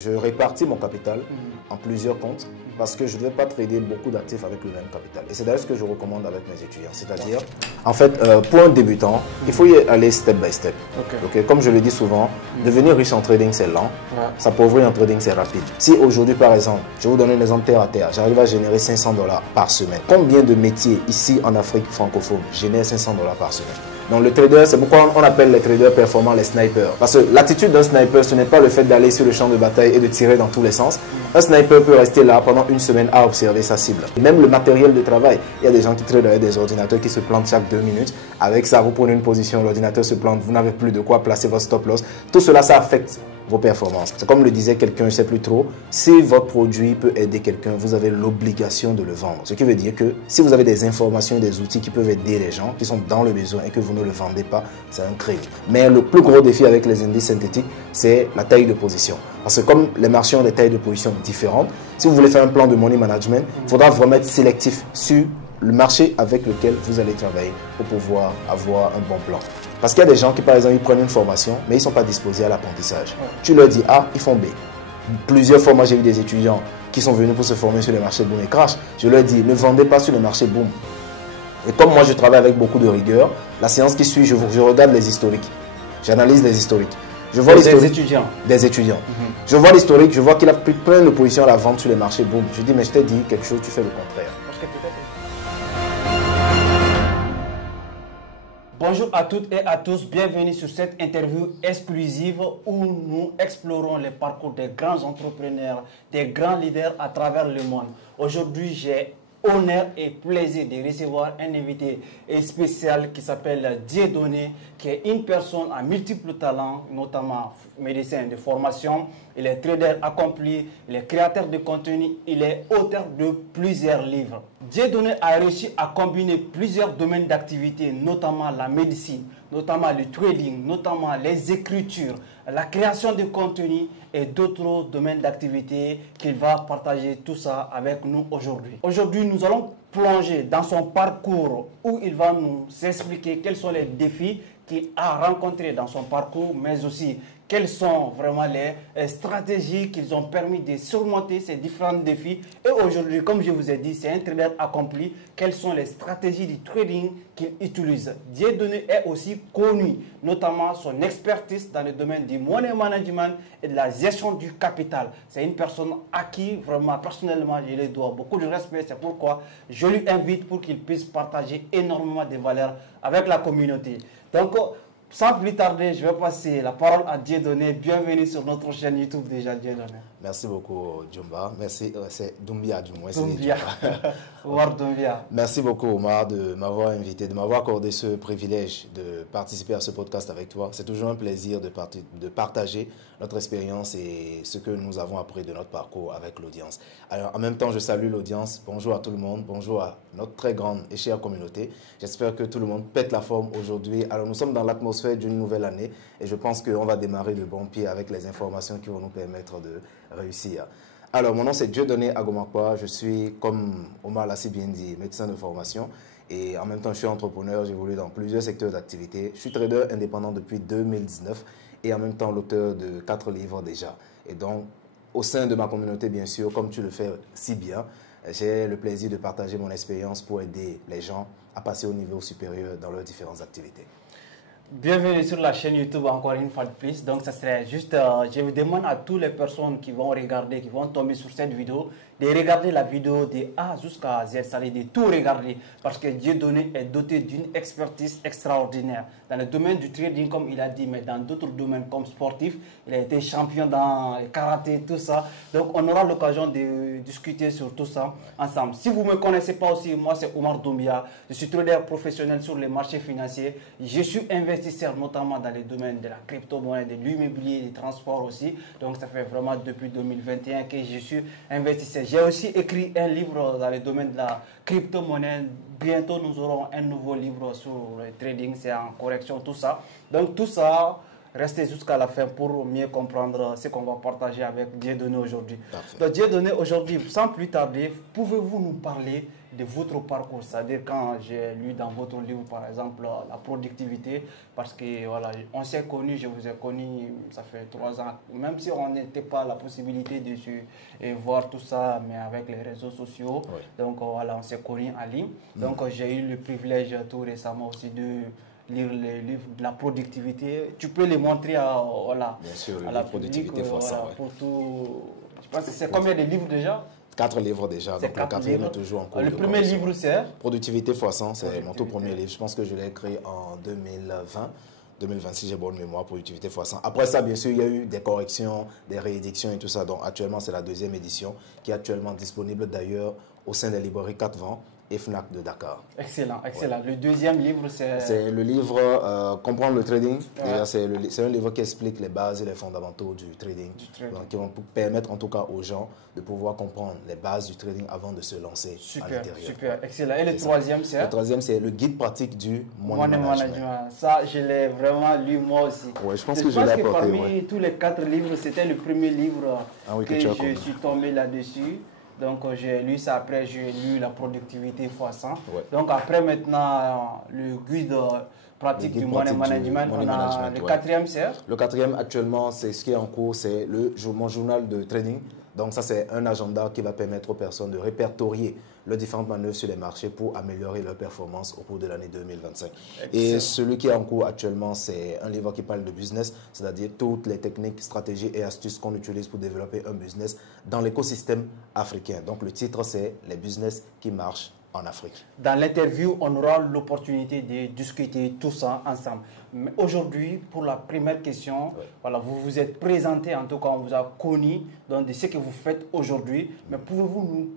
Je répartis mon capital en plusieurs comptes parce que je ne vais pas trader beaucoup d'actifs avec le même capital. Et c'est d'ailleurs ce que je recommande avec mes étudiants. C'est-à-dire, en fait, pour un débutant, il faut y aller step by step. Okay. Comme je le dis souvent, devenir riche en trading, c'est lent. S'appauvrir en trading, c'est rapide. Si aujourd'hui, par exemple, je vais vous donner un exemple terre à terre, j'arrive à générer 500 $ par semaine. Combien de métiers ici en Afrique francophone génèrent 500 $ par semaine? Donc le trader, c'est pourquoi on appelle les traders performants les snipers. Parce que l'attitude d'un sniper, ce n'est pas le fait d'aller sur le champ de bataille et de tirer dans tous les sens. Un sniper peut rester là pendant une semaine à observer sa cible. Et même le matériel de travail. Il y a des gens qui tradent avec des ordinateurs qui se plantent chaque 2 minutes. Avec ça, vous prenez une position, l'ordinateur se plante, vous n'avez plus de quoi placer votre stop loss. Tout cela, ça affecte vos performances. C'est comme le disait quelqu'un, je ne sais plus trop, si votre produit peut aider quelqu'un, vous avez l'obligation de le vendre. Ce qui veut dire que si vous avez des informations et des outils qui peuvent aider les gens qui sont dans le besoin et que vous ne le vendez pas, c'est un crime. Mais le plus gros défi avec les indices synthétiques, c'est la taille de position. Parce que comme les marchés ont des tailles de position différentes, si vous voulez faire un plan de money management, il faudra vraiment être sélectif sur le marché avec lequel vous allez travailler pour pouvoir avoir un bon plan. Parce qu'il y a des gens qui, par exemple, ils prennent une formation, mais ils ne sont pas disposés à l'apprentissage. Tu leur dis A, ils font B. Plusieurs fois, moi, j'ai eu des étudiants qui sont venus pour se former sur les marchés boom et crash. Je leur dis, ne vendez pas sur le marché boom. Et comme moi, je travaille avec beaucoup de rigueur, la séance qui suit, je regarde les historiques. J'analyse les historiques. Je vois des étudiants. Des étudiants. Je vois l'historique, je vois qu'il a pris plein de positions à la vente sur les marchés boom. Je dis, mais je t'ai dit quelque chose, tu fais le contraire. Bonjour à toutes et à tous, bienvenue sur cette interview exclusive où nous explorons les parcours des grands entrepreneurs, des grands leaders à travers le monde. Aujourd'hui, j'ai honneur et plaisir de recevoir un invité spécial qui s'appelle Dieudonné, qui est une personne à multiples talents, notamment médecin de formation. Il est trader accompli, il est créateur de contenu, il est auteur de plusieurs livres. Dieudonné a réussi à combiner plusieurs domaines d'activité, notamment la médecine, notamment le trading, notamment les écritures, la création de contenu et d'autres domaines d'activité qu'il va partager tout ça avec nous aujourd'hui. Aujourd'hui, nous allons plonger dans son parcours où il va nous expliquer quels sont les défis qu'il a rencontrés dans son parcours, mais aussi quelles sont vraiment les stratégies qui ont permis de surmonter ces différents défis. Et aujourd'hui, comme je vous ai dit, c'est un trader accompli. Quelles sont les stratégies du trading qu'il utilise? Dieudonné est aussi connu, notamment son expertise dans le domaine du money management et de la gestion du capital. C'est une personne à qui, vraiment, personnellement, je lui dois beaucoup de respect. C'est pourquoi je lui invite pour qu'il puisse partager énormément de valeurs avec la communauté. Donc, sans plus tarder, je vais passer la parole à Dieudonné. Bienvenue sur notre chaîne YouTube déjà, Dieudonné. Merci beaucoup, Djumba. Merci, c'est Doumbia du moins. Doumbia. Omar Doumbia. Merci beaucoup, Omar, de m'avoir invité, de m'avoir accordé ce privilège de participer à ce podcast avec toi. C'est toujours un plaisir de partager notre expérience et ce que nous avons appris de notre parcours avec l'audience. Alors, en même temps, je salue l'audience. Bonjour à tout le monde. Bonjour à notre très grande et chère communauté. J'espère que tout le monde pète la forme aujourd'hui. Alors, nous sommes dans l'atmosphère d'une nouvelle année et je pense qu'on va démarrer de bon pied avec les informations qui vont nous permettre de réussir. Alors, mon nom c'est Dieudonné Agomakwa. Je suis, comme Omar l'a si bien dit, médecin de formation et en même temps, je suis entrepreneur. J'évolue dans plusieurs secteurs d'activité. Je suis trader indépendant depuis 2019 et en même temps l'auteur de 4 livres déjà. Et donc, au sein de ma communauté, bien sûr, comme tu le fais si bien, j'ai le plaisir de partager mon expérience pour aider les gens à passer au niveau supérieur dans leurs différentes activités. Bienvenue sur la chaîne YouTube encore une fois de plus. Donc ça serait juste, je vous demande à toutes les personnes qui vont regarder, qui vont tomber sur cette vidéo, de regarder la vidéo de A jusqu'à Z, c'est-à-dire de tout regarder, parce que Dieudonné est doté d'une expertise extraordinaire dans le domaine du trading, comme il a dit, mais dans d'autres domaines comme sportif. Il a été champion dans le karaté, tout ça. Donc on aura l'occasion de discuter sur tout ça ensemble. Si vous ne me connaissez pas aussi, moi c'est Omar Doumbia, je suis trader professionnel sur les marchés financiers. Je suis investisseur notamment dans les domaines de la crypto-monnaie, de l'immobilier, des transports aussi. Donc ça fait vraiment depuis 2021 que je suis investisseur. J'ai aussi écrit un livre dans le domaine de la crypto-monnaie. Bientôt, nous aurons un nouveau livre sur le trading, c'est en correction, tout ça. Donc, tout ça, restez jusqu'à la fin pour mieux comprendre ce qu'on va partager avec Dieudonné aujourd'hui. Donc, Dieudonné aujourd'hui, sans plus tarder, pouvez-vous nous parler de votre parcours. C'est-à-dire quand j'ai lu dans votre livre, par exemple, la productivité, parce que voilà, on s'est connus, je vous ai connu, ça fait 3 ans, même si on n'était pas la possibilité de se voir tout ça, mais avec les réseaux sociaux. Oui. Donc voilà, on s'est connus en ligne. Donc j'ai eu le privilège tout récemment aussi de lire les livres de la productivité. Tu peux les montrer voilà, bien sûr, à la productivité public, forçante, voilà, ouais. pour tout. Je pense que c'est combien de livres déjà? 4 livres déjà, donc le 4e livres. est toujours en cours. Le premier livre, c'est Productivité x100, c'est mon tout premier livre. Je pense que je l'ai écrit en 2020. 2026, j'ai bonne mémoire, Productivité x100. Après ça, bien sûr, il y a eu des corrections, des rééditions et tout ça. Donc actuellement, c'est la 2e édition qui est actuellement disponible d'ailleurs au sein des librairies 4 vents et FNAC de Dakar. Excellent, excellent. Ouais. Le 2e livre, c'est... C'est le livre Comprendre le trading. Ouais. C'est un livre qui explique les bases et les fondamentaux du trading. Donc, qui vont permettre en tout cas aux gens de pouvoir comprendre les bases du trading avant de se lancer à l'intérieur. Super, excellent. Et le 3e, c'est... Le 3e, c'est le guide pratique du money management. Ça, je l'ai vraiment lu moi aussi. Ouais, je pense que je l'ai apporté. Parmi tous les 4 livres, c'était le premier livre que je suis tombé là-dessus. Donc j'ai lu ça, après j'ai lu la productivité x100. Ouais. Donc après maintenant, le guide pratique du money management, on a le 4e, c'est... Le 4e actuellement, c'est ce qui est en cours, c'est mon journal de trading. Donc ça, c'est un agenda qui va permettre aux personnes de répertorier leurs différentes manœuvres sur les marchés pour améliorer leur performance au cours de l'année 2025. Excellent. Et celui qui est en cours actuellement, c'est un livre qui parle de business, c'est-à-dire toutes les techniques, stratégies et astuces qu'on utilise pour développer un business dans l'écosystème africain. Donc le titre, c'est « Les business qui marchent en Afrique ». Dans l'interview, on aura l'opportunité de discuter tout ça ensemble. Mais aujourd'hui, pour la première question, voilà, vous vous êtes présenté, en tout cas, on vous a connu donc, de ce que vous faites aujourd'hui. Mais pouvez-vous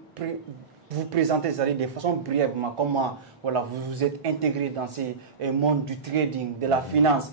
vous présenter, c'est-à-dire de façon brièvement, comment voilà, vous vous êtes intégré dans ce monde du trading, de la finance?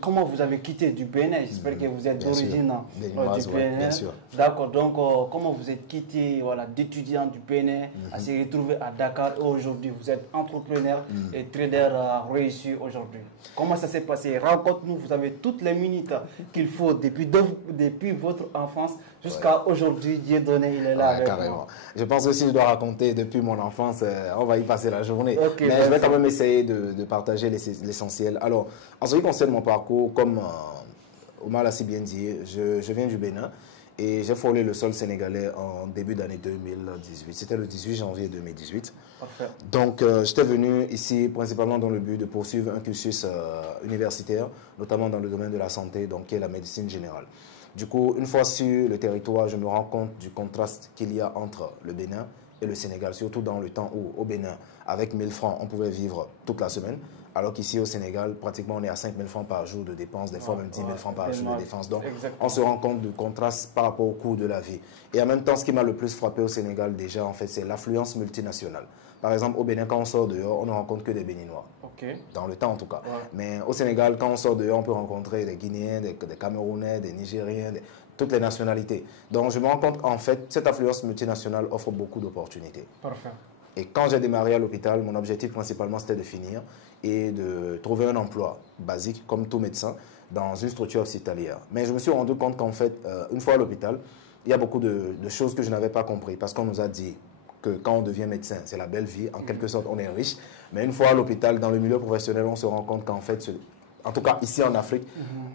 Comment vous avez quitté du Bénin? J'espère que vous êtes d'origine du Bénin. D'accord, donc comment vous êtes quitté d'étudiant du Bénin à se retrouver à Dakar et aujourd'hui vous êtes entrepreneur et trader réussi aujourd'hui. Comment ça s'est passé? Raconte-nous, vous avez toutes les minutes qu'il faut depuis votre enfance jusqu'à aujourd'hui. Dieu donné, il est là. Carrément. Je pense que si je dois raconter depuis mon enfance, on va y passer la journée. Okay, mais je vais quand même essayer de partager l'essentiel. Alors, en ce qui concerne mon parcours, comme Omar l'a si bien dit, je viens du Bénin et j'ai frôlé le sol sénégalais en début d'année 2018. C'était le 18 janvier 2018. Parfait. Donc, j'étais venu ici principalement dans le but de poursuivre un cursus universitaire, notamment dans le domaine de la santé, donc qui est la médecine générale. Du coup, une fois sur le territoire, je me rends compte du contraste qu'il y a entre le Bénin et le Sénégal, surtout dans le temps où, au Bénin, avec 1000 francs, on pouvait vivre toute la semaine, alors qu'ici au Sénégal, pratiquement, on est à 5000 francs par jour de dépenses, des fois même 10 000 francs par jour de dépenses. Donc, on se rend compte du contraste par rapport au coût de la vie. Et en même temps, ce qui m'a le plus frappé au Sénégal, déjà, en fait, c'est l'affluence multinationale. Par exemple, au Bénin, quand on sort dehors, on ne rencontre que des Béninois. Okay. Dans le temps, en tout cas. Ouais. Mais au Sénégal, quand on sort dehors, on peut rencontrer des Guinéens, des Camerounais, des Nigériens, toutes les nationalités. Donc, je me rends compte qu'en fait, cette affluence multinationale offre beaucoup d'opportunités. Parfait. Et quand j'ai démarré à l'hôpital, mon objectif principalement, c'était de finir et de trouver un emploi basique, comme tout médecin, dans une structure hospitalière. Mais je me suis rendu compte qu'en fait, une fois à l'hôpital, il y a beaucoup de choses que je n'avais pas compris. Parce qu'on nous a dit que quand on devient médecin, c'est la belle vie. En quelque sorte, on est riche. Mais une fois à l'hôpital, dans le milieu professionnel, on se rend compte qu'en fait, en tout cas ici en Afrique,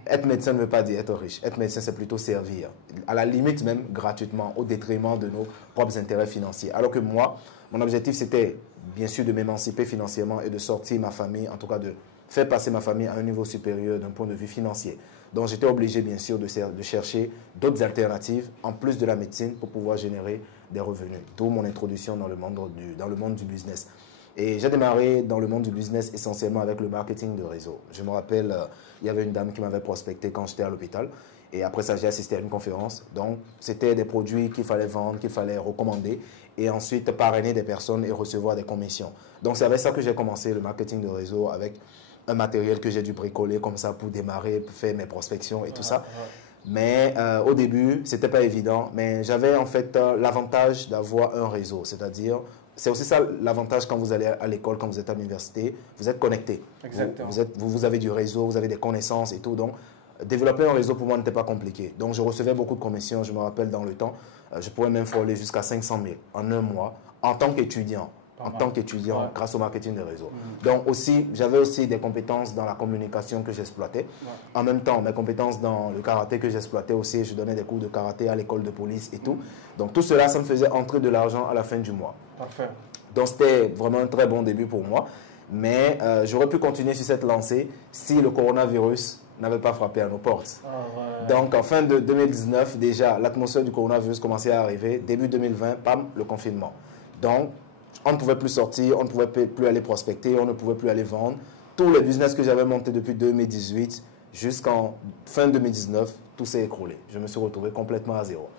être médecin ne veut pas dire être riche. Être médecin, c'est plutôt servir. À la limite même gratuitement, au détriment de nos propres intérêts financiers. Alors que moi, mon objectif, c'était bien sûr de m'émanciper financièrement et de sortir ma famille, en tout cas de faire passer ma famille à un niveau supérieur d'un point de vue financier. Donc j'étais obligé bien sûr de chercher d'autres alternatives en plus de la médecine pour pouvoir générer des revenus. D'où mon introduction dans le monde du business. Et j'ai démarré dans le monde du business essentiellement avec le marketing de réseau. Je me rappelle, il y avait une dame qui m'avait prospecté quand j'étais à l'hôpital. Et après ça, j'ai assisté à une conférence. Donc, c'était des produits qu'il fallait vendre, qu'il fallait recommander. Et ensuite, parrainer des personnes et recevoir des commissions. Donc, c'est avec ça que j'ai commencé le marketing de réseau, avec un matériel que j'ai dû bricoler comme ça pour démarrer, pour faire mes prospections et tout ça. Mais au début, c'était pas évident. Mais j'avais en fait l'avantage d'avoir un réseau. C'est-à-dire, c'est aussi ça l'avantage quand vous allez à l'école, quand vous êtes à l'université. Vous êtes connecté. Exactement. Vous avez du réseau, vous avez des connaissances et tout. Donc, développer un réseau pour moi n'était pas compliqué. Donc, je recevais beaucoup de commissions. Je me rappelle dans le temps, je pouvais même frôler jusqu'à 500 000 en un mois en tant qu'étudiant. en tant qu'étudiant grâce au marketing des réseaux. Donc aussi, j'avais aussi des compétences dans la communication que j'exploitais. En même temps, mes compétences dans le karaté que j'exploitais aussi, je donnais des cours de karaté à l'école de police et tout. Donc tout cela, ça me faisait entrer de l'argent à la fin du mois. Parfait. Donc c'était vraiment un très bon début pour moi. Mais j'aurais pu continuer sur cette lancée si le coronavirus n'avait pas frappé à nos portes. Donc en fin de 2019, déjà, l'atmosphère du coronavirus commençait à arriver. Début 2020, pam, le confinement. Donc, on ne pouvait plus sortir, on ne pouvait plus aller prospecter, on ne pouvait plus aller vendre. Tous les business que j'avais montés depuis 2018 jusqu'en fin 2019, tout s'est écroulé. Je me suis retrouvé complètement à zéro.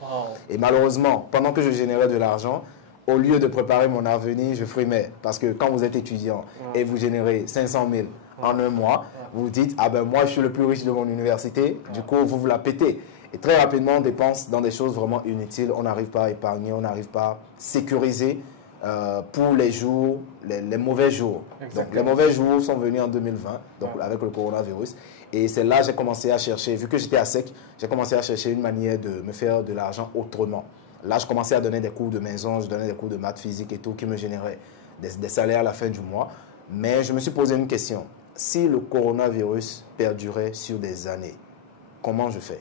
Et malheureusement, pendant que je générais de l'argent, au lieu de préparer mon avenir, je frimais. Parce que quand vous êtes étudiant et vous générez 500 000 en un mois, vous vous dites, ah ben moi je suis le plus riche de mon université, du coup vous la pétez. Et très rapidement on dépense dans des choses vraiment inutiles, on n'arrive pas à épargner, on n'arrive pas à sécuriser pour les jours, les mauvais jours. Donc les mauvais jours sont venus en 2020, donc avec le coronavirus. Et c'est là que j'ai commencé à chercher, vu que j'étais à sec, j'ai commencé à chercher une manière de me faire de l'argent autrement. Là, je commençais à donner des cours de maison, je donnais des cours de maths physique et tout, qui me généraient des salaires à la fin du mois. Mais je me suis posé une question. Si le coronavirus perdurait sur des années, comment je fais?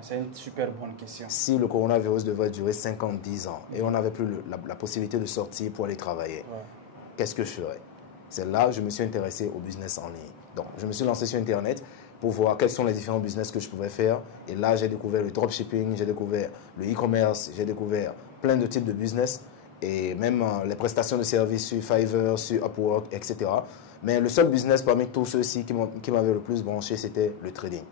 C'est une super bonne question. Si le coronavirus devait durer 50, 10 ans et on n'avait plus la possibilité de sortir pour aller travailler, qu'est-ce que je ferais? C'est là que je me suis intéressé au business en ligne. Donc, je me suis lancé sur Internet pour voir quels sont les différents business que je pouvais faire. Et là, j'ai découvert le dropshipping, j'ai découvert le e-commerce, j'ai découvert plein de types de business et même les prestations de services sur Fiverr, sur Upwork, etc. Mais le seul business parmi tous ceux-ci qui m'avait le plus branché, c'était le trading.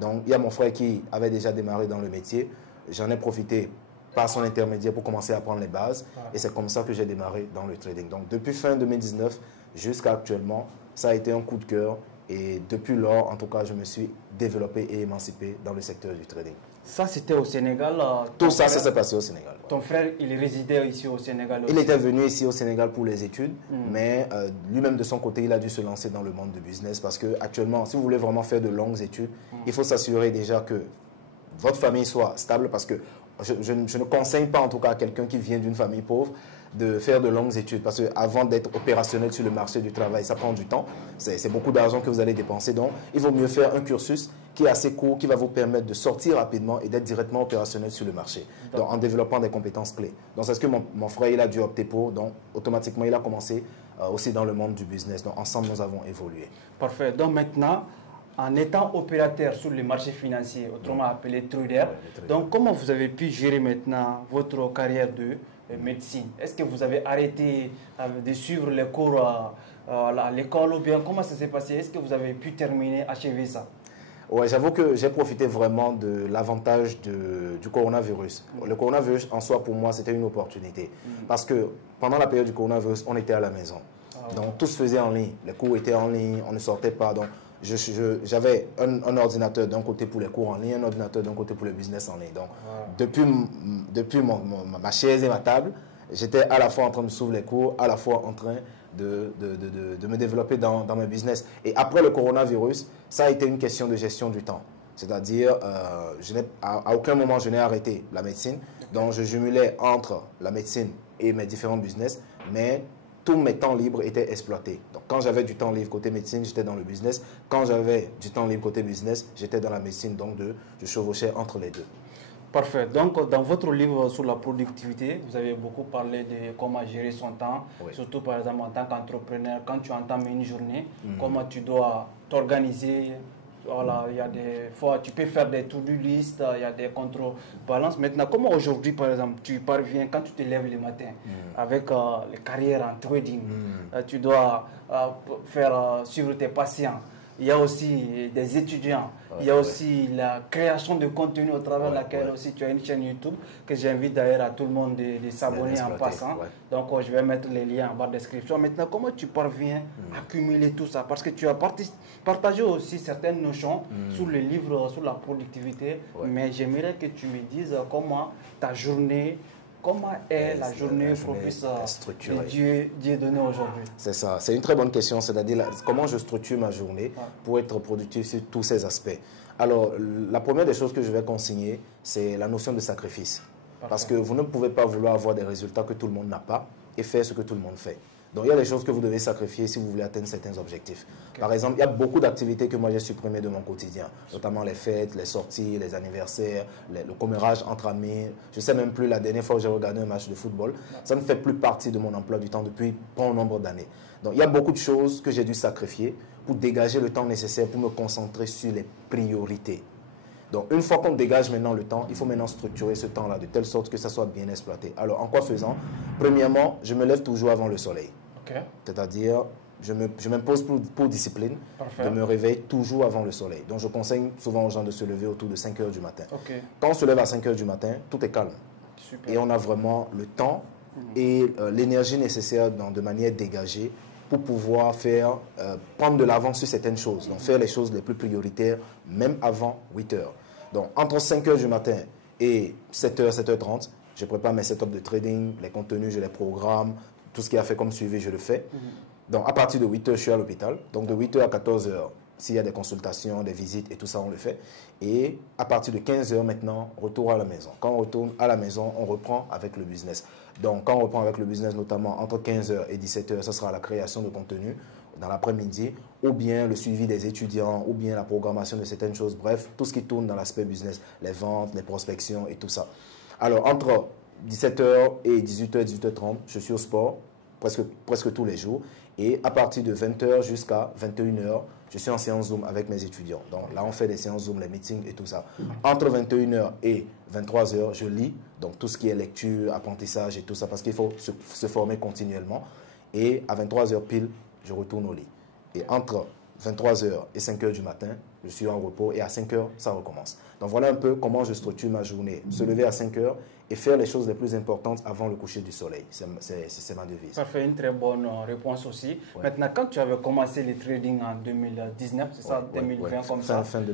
Donc, il y a mon frère qui avait déjà démarré dans le métier. J'en ai profité par son intermédiaire pour commencer à apprendre les bases. Et c'est comme ça que j'ai démarré dans le trading. Donc, depuis fin 2019 jusqu'à actuellement, ça a été un coup de cœur. Et depuis lors, en tout cas, je me suis développé et émancipé dans le secteur du trading. Ça, c'était au Sénégal. Tout ça, ça s'est passé au Sénégal. Ton frère, il résidait ici au Sénégal aussi. Il était venu ici au Sénégal pour les études, mais lui-même de son côté, il a dû se lancer dans le monde du business parce que actuellement, si vous voulez vraiment faire de longues études, il faut s'assurer déjà que votre famille soit stable parce que je ne conseille pas en tout cas à quelqu'un qui vient d'une famille pauvre de faire de longues études parce qu'avant d'être opérationnel sur le marché du travail, ça prend du temps, c'est beaucoup d'argent que vous allez dépenser, donc il vaut mieux faire un cursus qui est assez court, qui va vous permettre de sortir rapidement et d'être directement opérationnel sur le marché, donc en développant des compétences clés. Donc c'est ce que mon frère il a dû opter pour, donc automatiquement il a commencé aussi dans le monde du business, donc ensemble nous avons évolué. Parfait, donc maintenant, en étant opérateur sur le marché financier, autrement appelé trader, donc comment vous avez pu gérer maintenant votre carrière de médecine? Est-ce que vous avez arrêté de suivre les cours à l'école ou bien comment ça s'est passé? Est-ce que vous avez pu terminer, achever ça? Ouais, j'avoue que j'ai profité vraiment de l'avantage du coronavirus. Le coronavirus en soi pour moi c'était une opportunité parce que pendant la période du coronavirus on était à la maison. Donc tout se faisait en ligne, les cours étaient en ligne, on ne sortait pas. Donc j'avais un ordinateur d'un côté pour les cours en ligne, un ordinateur d'un côté pour le business en ligne. Donc, depuis ma chaise et ma table, j'étais à la fois en train de suivre les cours, à la fois en train de me développer dans mes business. Et après le coronavirus, ça a été une question de gestion du temps. C'est-à-dire, à aucun moment je n'ai arrêté la médecine. Donc, je jumelais entre la médecine et mes différents business, mais tous mes temps libres étaient exploités. Donc, quand j'avais du temps libre côté médecine, j'étais dans le business. Quand j'avais du temps libre côté business, j'étais dans la médecine. Donc, je chevauchais entre les deux. Parfait. Donc, dans votre livre sur la productivité, vous avez beaucoup parlé de comment gérer son temps. Oui. Surtout, par exemple, en tant qu'entrepreneur, quand tu entames une journée, comment tu dois t'organiser. Voilà, il y a des fois, tu peux faire des to-do list, il y a des contrebalances. Maintenant, comment aujourd'hui, par exemple, tu parviens, quand tu te lèves le matin, avec les carrières en trading, tu dois suivre tes patients. Il y a aussi des étudiants, il y a aussi la création de contenu au travers de laquelle aussi tu as une chaîne YouTube que j'invite d'ailleurs à tout le monde de s'abonner en passant. Donc je vais mettre les liens en barre de description. Maintenant, comment tu parviens à cumuler tout ça? Parce que tu as partagé aussi certaines notions sur le livre, sur la productivité, mais j'aimerais que tu me dises comment ta journée, comment est la journée propice que Dieu donné aujourd'hui? C'est ça, c'est une très bonne question, c'est-à-dire comment je structure ma journée pour être productif sur tous ces aspects. Alors, la première des choses que je vais consigner, c'est la notion de sacrifice. Parce que vous ne pouvez pas vouloir avoir des résultats que tout le monde n'a pas et faire ce que tout le monde fait. Donc, il y a des choses que vous devez sacrifier si vous voulez atteindre certains objectifs. Okay. Par exemple, il y a beaucoup d'activités que moi j'ai supprimées de mon quotidien, notamment les fêtes, les sorties, les anniversaires, le commérage entre amis. Je ne sais même plus la dernière fois que j'ai regardé un match de football. Ça ne fait plus partie de mon emploi du temps depuis bon nombre d'années. Donc, il y a beaucoup de choses que j'ai dû sacrifier pour dégager le temps nécessaire pour me concentrer sur les priorités. Donc, une fois qu'on dégage maintenant le temps, il faut maintenant structurer ce temps-là de telle sorte que ça soit bien exploité. Alors, en quoi faisant? Premièrement, je me lève toujours avant le soleil. Okay. C'est-à-dire, je m'impose pour discipline de me réveiller toujours avant le soleil. Donc, je conseille souvent aux gens de se lever autour de 5 heures du matin. Okay. Quand on se lève à 5 heures du matin, tout est calme. Super. Et on a vraiment le temps et l'énergie nécessaire de manière dégagée pour pouvoir prendre de l'avance sur certaines choses. Donc, faire les choses les plus prioritaires, même avant 8 heures. Donc, entre 5 heures du matin et 7h, 7h30, je prépare mes setups de trading, les contenus, je les programme. Tout ce qu'il a fait comme suivi, je le fais. Donc, à partir de 8h, je suis à l'hôpital. Donc, de 8h à 14h, s'il y a des consultations, des visites et tout ça, on le fait. Et à partir de 15h maintenant, retour à la maison. Quand on retourne à la maison, on reprend avec le business. Donc, quand on reprend avec le business, notamment entre 15h et 17h, ce sera la création de contenu dans l'après-midi, ou bien le suivi des étudiants, ou bien la programmation de certaines choses. Bref, tout ce qui tourne dans l'aspect business, les ventes, les prospections et tout ça. Alors, entre 17h et 18h, 18h30, je suis au sport presque tous les jours. Et à partir de 20h jusqu'à 21h, je suis en séance Zoom avec mes étudiants. Donc là, on fait des séances Zoom, les meetings et tout ça. Entre 21h et 23h, je lis. Donc tout ce qui est lecture, apprentissage et tout ça, parce qu'il faut se former continuellement. Et à 23h pile, je retourne au lit. Et entre 23h et 5h du matin, je suis en repos et à 5h, ça recommence. Donc voilà un peu comment je structure ma journée. Se lever à 5h et faire les choses les plus importantes avant le coucher du soleil. C'est ma devise. Ça fait une très bonne réponse aussi. Ouais. Maintenant, quand tu avais commencé le trading en 2019, c'est ça, 2020 comme ça? Fin 2019-2020.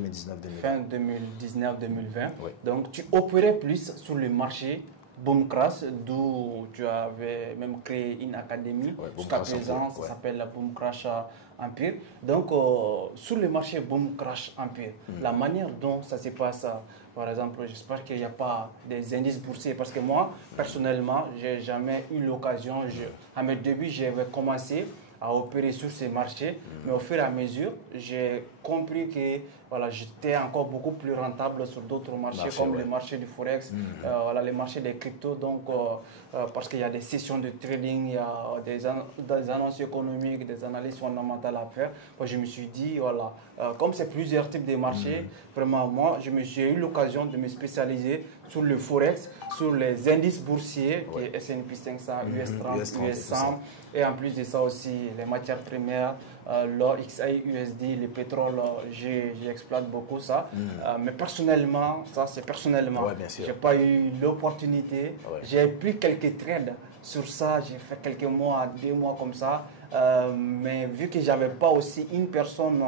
Fin 2019-2020. Donc tu opérais plus sur le marché Boom Crash, d'où tu avais même créé une académie. Jusqu'à présent, ça s'appelle la Boom Crash Empire. Donc, sur le marché Boom Crash Empire, la manière dont ça se passe, par exemple, j'espère qu'il n'y a pas des indices boursiers, parce que moi, personnellement, je n'ai jamais eu l'occasion. À mes débuts, j'avais commencé à opérer sur ces marchés, mais au fur et à mesure, j'ai compris que voilà, j'étais encore beaucoup plus rentable sur d'autres marchés, comme le marché du Forex, voilà, les marchés des cryptos, donc, parce qu'il y a des sessions de trading, il y a des annonces économiques, des analyses fondamentales à faire. Moi, je me suis dit, voilà, comme c'est plusieurs types de marchés, vraiment, moi, j'ai eu l'occasion de me spécialiser sur le Forex, sur les indices boursiers, qui est S&P 500, US30, US100, et en plus de ça aussi, les matières premières, l'or, XAI, USD, le pétrole, j'exploite beaucoup ça. Mais personnellement, ça c'est personnellement, je n'ai pas eu l'opportunité. J'ai pris quelques trades sur ça, j'ai fait quelques mois, 2 mois comme ça. Mais vu que je n'avais pas aussi une personne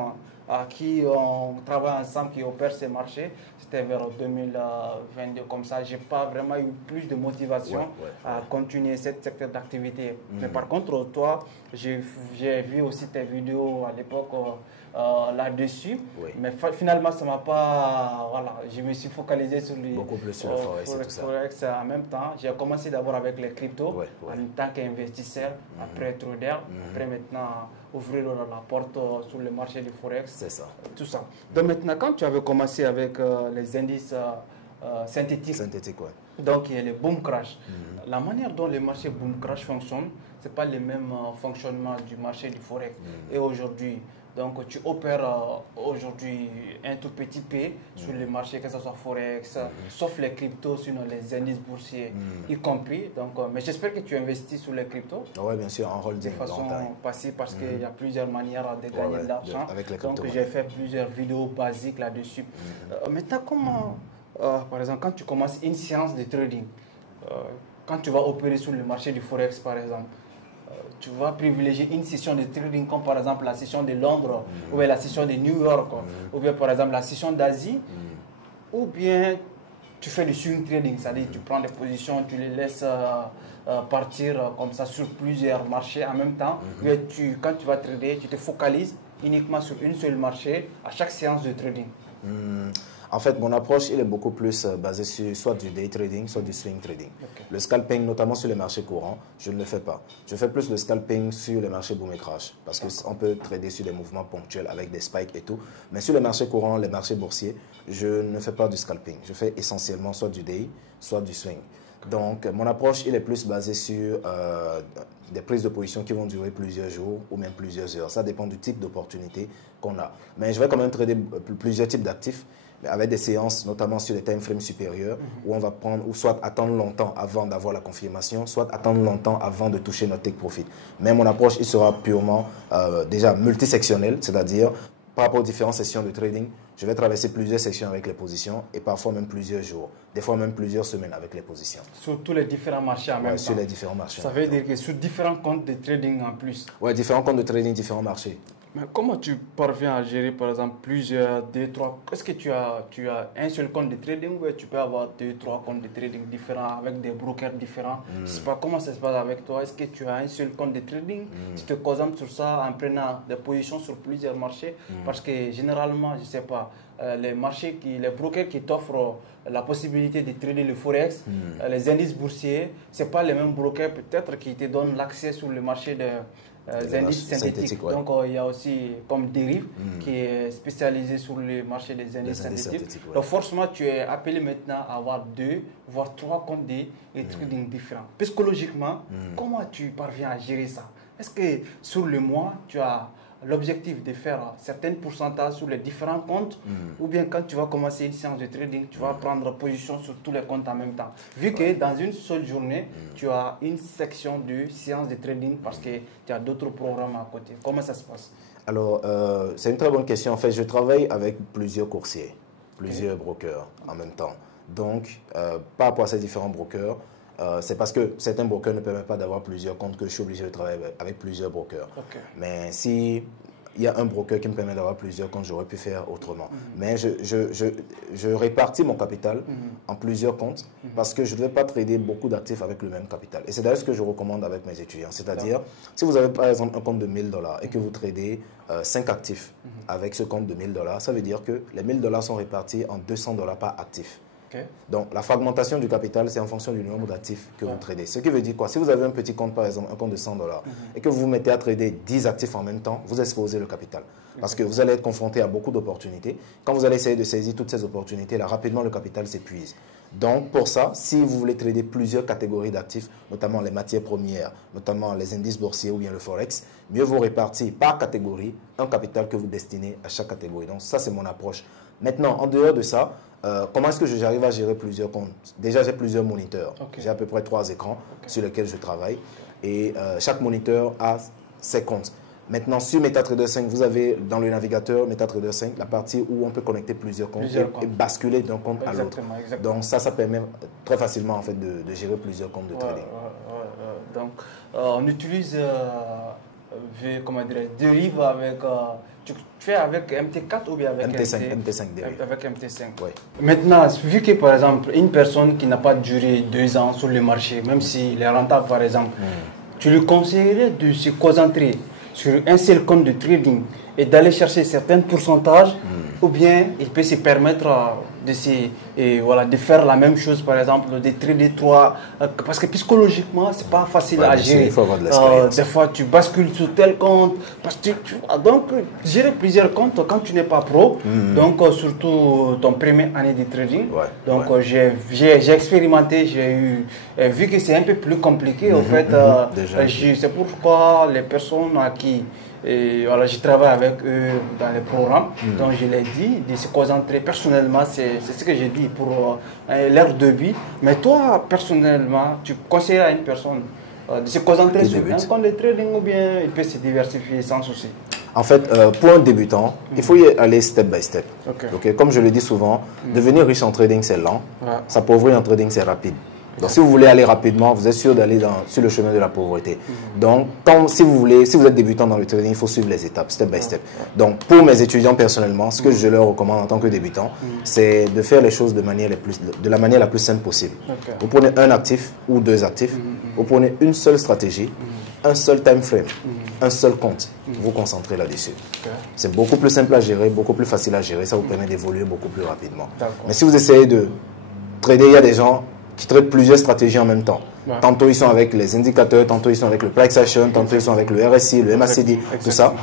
à qui on travaille ensemble, qui opère ces marchés, c'était vers 2022 comme ça. Je n'ai pas vraiment eu plus de motivation à continuer cette secteur d'activité. Mais par contre, toi, j'ai vu aussi tes vidéos à l'époque là-dessus. Mais finalement, ça m'a pas... Voilà, je me suis focalisé sur les... Beaucoup plus sur le Forex en même temps. J'ai commencé d'abord avec les cryptos en tant qu'investisseur, après trader, après maintenant ouvrir la porte sur le marché du Forex. C'est ça. Tout ça. Donc maintenant, quand tu avais commencé avec les indices synthétiques, donc il y a le boom crash. La manière dont le marché boom crash fonctionne, ce n'est pas le même fonctionnement du marché du Forex. Et aujourd'hui, donc tu opères aujourd'hui un tout petit peu sur le marché, que ce soit Forex, sauf les cryptos, sinon les indices boursiers y compris. Donc, mais j'espère que tu investis sur les cryptos. Oui, bien sûr, en holding. De façon passive, parce qu'il y a plusieurs manières de gagner de l'argent. Donc j'ai fait plusieurs vidéos basiques là-dessus. Maintenant, comment, par exemple, quand tu commences une séance de trading, quand tu vas opérer sur le marché du Forex par exemple, tu vas privilégier une session de trading comme par exemple la session de Londres ou bien la session de New York ou bien par exemple la session d'Asie ou bien tu fais du swing trading, c'est-à-dire tu prends des positions, tu les laisses partir comme ça sur plusieurs marchés en même temps. Ou bien quand tu vas trader, tu te focalises uniquement sur une seule marché à chaque séance de trading. En fait, mon approche, il est beaucoup plus basée sur soit du day trading, soit du swing trading. Okay. Le scalping, notamment sur les marchés courants, je ne le fais pas. Je fais plus le scalping sur les marchés boom et crash, parce qu'on peut trader sur des mouvements ponctuels avec des spikes et tout. Mais sur les marchés courants, les marchés boursiers, je ne fais pas du scalping. Je fais essentiellement soit du day, soit du swing. Donc, mon approche, il est plus basé sur des prises de position qui vont durer plusieurs jours ou même plusieurs heures. Ça dépend du type d'opportunité qu'on a. Mais je vais quand même trader plusieurs types d'actifs, avec des séances, notamment sur les time frames supérieurs, où on va prendre, ou soit attendre longtemps avant d'avoir la confirmation, soit attendre longtemps avant de toucher notre take profit. Mais mon approche, il sera purement déjà multisectionnel, c'est-à-dire par rapport aux différentes sessions de trading, je vais traverser plusieurs sections avec les positions et parfois même plusieurs jours, des fois même plusieurs semaines avec les positions. Sur tous les différents marchés en même temps. Sur les différents marchés. Ça veut dire que sur différents comptes de trading en plus. Oui, différents comptes de trading, différents marchés. Mais comment tu parviens à gérer par exemple plusieurs, 2, 3... Est-ce que tu as un seul compte de trading ou tu peux avoir 2, 3 comptes de trading différents avec des brokers différents? Je ne sais pas comment ça se passe avec toi. Est-ce que tu as un seul compte de trading? Tu te concentres sur ça en prenant des positions sur plusieurs marchés? Parce que généralement, je ne sais pas, les brokers qui t'offrent la possibilité de trader le forex, les indices boursiers, ce n'est pas les mêmes brokers peut-être qui te donnent l'accès sur le marché des indices synthétiques. Ouais. Donc il y a aussi comme Derive qui est spécialisé sur le marché des indices synthétiques. Ouais. Donc forcément tu es appelé maintenant à avoir 2 voire 3 comptes de trading différents. Psychologiquement, comment tu parviens à gérer ça? Est-ce que sur le mois tu as l'objectif de faire certains pourcentages sur les différents comptes ou bien quand tu vas commencer une séance de trading, tu vas prendre position sur tous les comptes en même temps? Vu que dans une seule journée, tu as une section de séance de trading parce que tu as d'autres programmes à côté. Comment ça se passe? Alors, c'est une très bonne question. En fait, je travaille avec plusieurs coursiers, plusieurs brokers en même temps. Donc, par rapport à ces différents brokers, c'est parce que certains brokers ne permettent pas d'avoir plusieurs comptes que je suis obligé de travailler avec plusieurs brokers. Okay. Mais si il y a un broker qui me permet d'avoir plusieurs comptes, j'aurais pu faire autrement. Mais je répartis mon capital en plusieurs comptes parce que je ne vais pas trader beaucoup d'actifs avec le même capital. Et c'est d'ailleurs ce que je recommande avec mes étudiants. C'est-à-dire, si vous avez par exemple un compte de 1000 $ et que vous tradez 5 actifs avec ce compte de 1000 $, ça veut dire que les 1000 $ sont répartis en 200 $ par actif. Okay. Donc, la fragmentation du capital, c'est en fonction du nombre d'actifs que vous tradez. Ce qui veut dire quoi? Si vous avez un petit compte, par exemple, un compte de 100 $, et que vous vous mettez à trader 10 actifs en même temps, vous exposez le capital. Parce que vous allez être confronté à beaucoup d'opportunités. Quand vous allez essayer de saisir toutes ces opportunités-là, rapidement, le capital s'épuise. Donc, pour ça, si vous voulez trader plusieurs catégories d'actifs, notamment les matières premières, notamment les indices boursiers ou bien le forex, mieux vaut répartir par catégorie un capital que vous destinez à chaque catégorie. Donc, ça, c'est mon approche. Maintenant, en dehors de ça, comment est-ce que j'arrive à gérer plusieurs comptes? Déjà, j'ai plusieurs moniteurs. Okay. J'ai à peu près 3 écrans sur lesquels je travaille. Et chaque moniteur a ses comptes. Maintenant, sur MetaTrader 5, vous avez dans le navigateur MetaTrader 5 la partie où on peut connecter plusieurs comptes et basculer d'un compte à l'autre. Donc, ça permet très facilement en fait, de gérer plusieurs comptes de trading. Donc, on utilise Derive avec... Tu fais avec MT4 ou bien avec MT5 Derive. Avec MT5. Oui. Maintenant, vu que par exemple, une personne qui n'a pas duré 2 ans sur le marché, même s'il est rentable par exemple, tu lui conseillerais de se concentrer sur un seul compte de trading et d'aller chercher certains pourcentages ou bien il peut se permettre de faire la même chose, par exemple, de trader 3, parce que psychologiquement, c'est pas facile à gérer. Il faut avoir de l'expérience. Des fois, tu bascules sur tel compte, parce que donc, gérer plusieurs comptes quand tu n'es pas pro, donc surtout ton première année de trading, donc j'ai expérimenté, j'ai eu, vu que c'est un peu plus compliqué, en fait, c'est pourquoi les personnes à qui et voilà, je travaille avec eux dans les programmes, donc je l'ai dit, de se concentrer personnellement, c'est ce que j'ai dit pour l'ère de vie. Mais toi, personnellement, tu conseilles à une personne de se concentrer sur un compte de trading ou bien il peut se diversifier sans souci? En fait, pour un débutant, il faut y aller step by step. Okay. Comme je le dis souvent, devenir riche en trading, c'est lent. S'appauvrir en trading, c'est rapide. Donc, si vous voulez aller rapidement, vous êtes sûr d'aller sur le chemin de la pauvreté. Donc, si vous êtes débutant dans le trading, il faut suivre les étapes, step by step. Donc, pour mes étudiants personnellement, ce que je leur recommande en tant que débutant, c'est de faire les choses de la manière la plus simple possible. Vous prenez un actif ou 2 actifs, vous prenez une seule stratégie, un seul time frame. un seul compte, vous concentrez là-dessus. C'est beaucoup plus simple à gérer, beaucoup plus facile à gérer. Ça vous permet d'évoluer beaucoup plus rapidement. Mais si vous essayez de trader, il y a des gens qui traitent plusieurs stratégies en même temps. Tantôt ils sont avec les indicateurs, tantôt ils sont avec le price action, tantôt ils sont avec le RSI, le MACD, tout ça.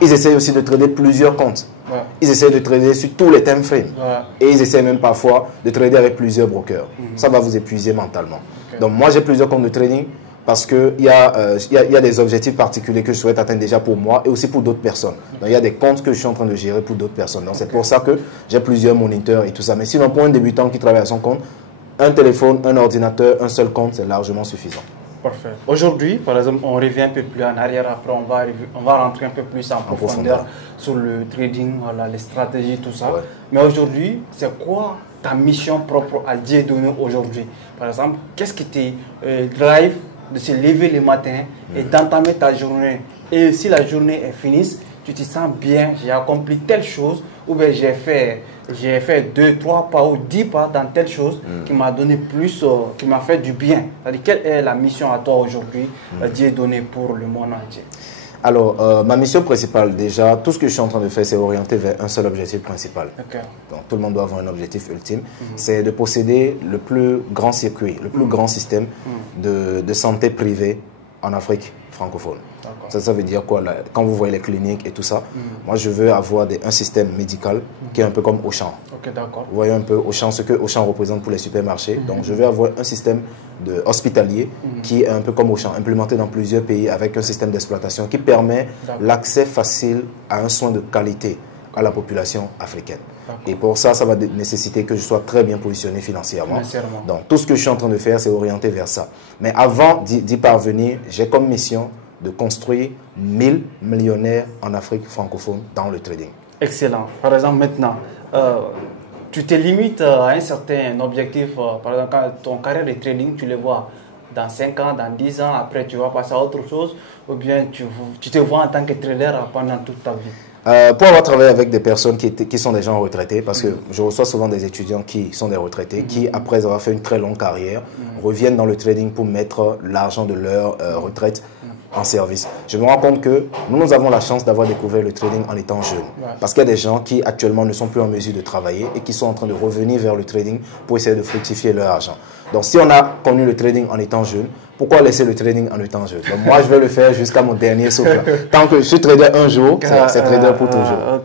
Ils essayent aussi de trader plusieurs comptes. Ils essayent de trader sur tous les time frames. Et ils essayent même parfois de trader avec plusieurs brokers. Ça va vous épuiser mentalement. Donc moi j'ai plusieurs comptes de trading parce qu'il y a des objectifs particuliers que je souhaite atteindre déjà pour moi et aussi pour d'autres personnes. Donc il y a des comptes que je suis en train de gérer pour d'autres personnes. Donc c'est pour ça que j'ai plusieurs moniteurs et tout ça. Mais sinon pour un débutant qui travaille à son compte, un téléphone, un ordinateur, un seul compte, c'est largement suffisant. Parfait. Aujourd'hui, par exemple, on revient un peu plus en arrière, après on va rentrer un peu plus en profondeur sur le trading, voilà, les stratégies, tout ça. Mais aujourd'hui, c'est quoi ta mission propre à Dieudonné aujourd'hui? Par exemple, qu'est-ce qui te drive de se lever le matin et d'entamer ta journée? Et si la journée est finie, tu te sens bien, j'ai accompli telle chose, ou bien j'ai fait 2, 3 pas ou 10 pas dans telle chose qui m'a donné plus, qui m'a fait du bien. C'est-à-dire, quelle est la mission à toi aujourd'hui, Dieudonné, pour le monde entier? Alors, ma mission principale, déjà, tout ce que je suis en train de faire, c'est orienter vers un seul objectif principal. Donc, tout le monde doit avoir un objectif ultime. C'est de posséder le plus grand circuit, le plus grand système de santé privée en Afrique francophone. Ça veut dire quoi? Quand vous voyez les cliniques et tout ça, moi je veux avoir un système médical qui est un peu comme Auchan. Vous voyez un peu Auchan, ce que Auchan représente pour les supermarchés. Donc je veux avoir un système hospitalier qui est un peu comme Auchan, implémenté dans plusieurs pays avec un système d'exploitation qui permet l'accès facile à un soin de qualité à la population africaine. Et pour ça, ça va nécessiter que je sois très bien positionné financièrement. Donc tout ce que je suis en train de faire, c'est orienté vers ça. Mais avant d'y parvenir, j'ai comme mission de construire 1000 millionnaires en Afrique francophone dans le trading. Excellent. Par exemple, maintenant, tu te limites à un certain objectif. Par exemple, quand ton carrière de trading, tu le vois dans 5 ans, dans 10 ans, après tu vas passer à autre chose, ou bien tu te vois en tant que trader pendant toute ta vie? Pour avoir travaillé avec des personnes qui sont des gens retraités, parce que je reçois souvent des étudiants qui sont des retraités, qui après avoir fait une très longue carrière, reviennent dans le trading pour mettre l'argent de leur retraite en service. Je me rends compte que nous avons la chance d'avoir découvert le trading en étant jeunes. Parce qu'il y a des gens qui actuellement ne sont plus en mesure de travailler et qui sont en train de revenir vers le trading pour essayer de fructifier leur argent. Donc si on a connu le trading en étant jeune, pourquoi laisser le trading en étant jeune? Donc moi je vais le faire jusqu'à mon dernier souffle. Tant que je suis trader un jour, c'est trader pour toujours.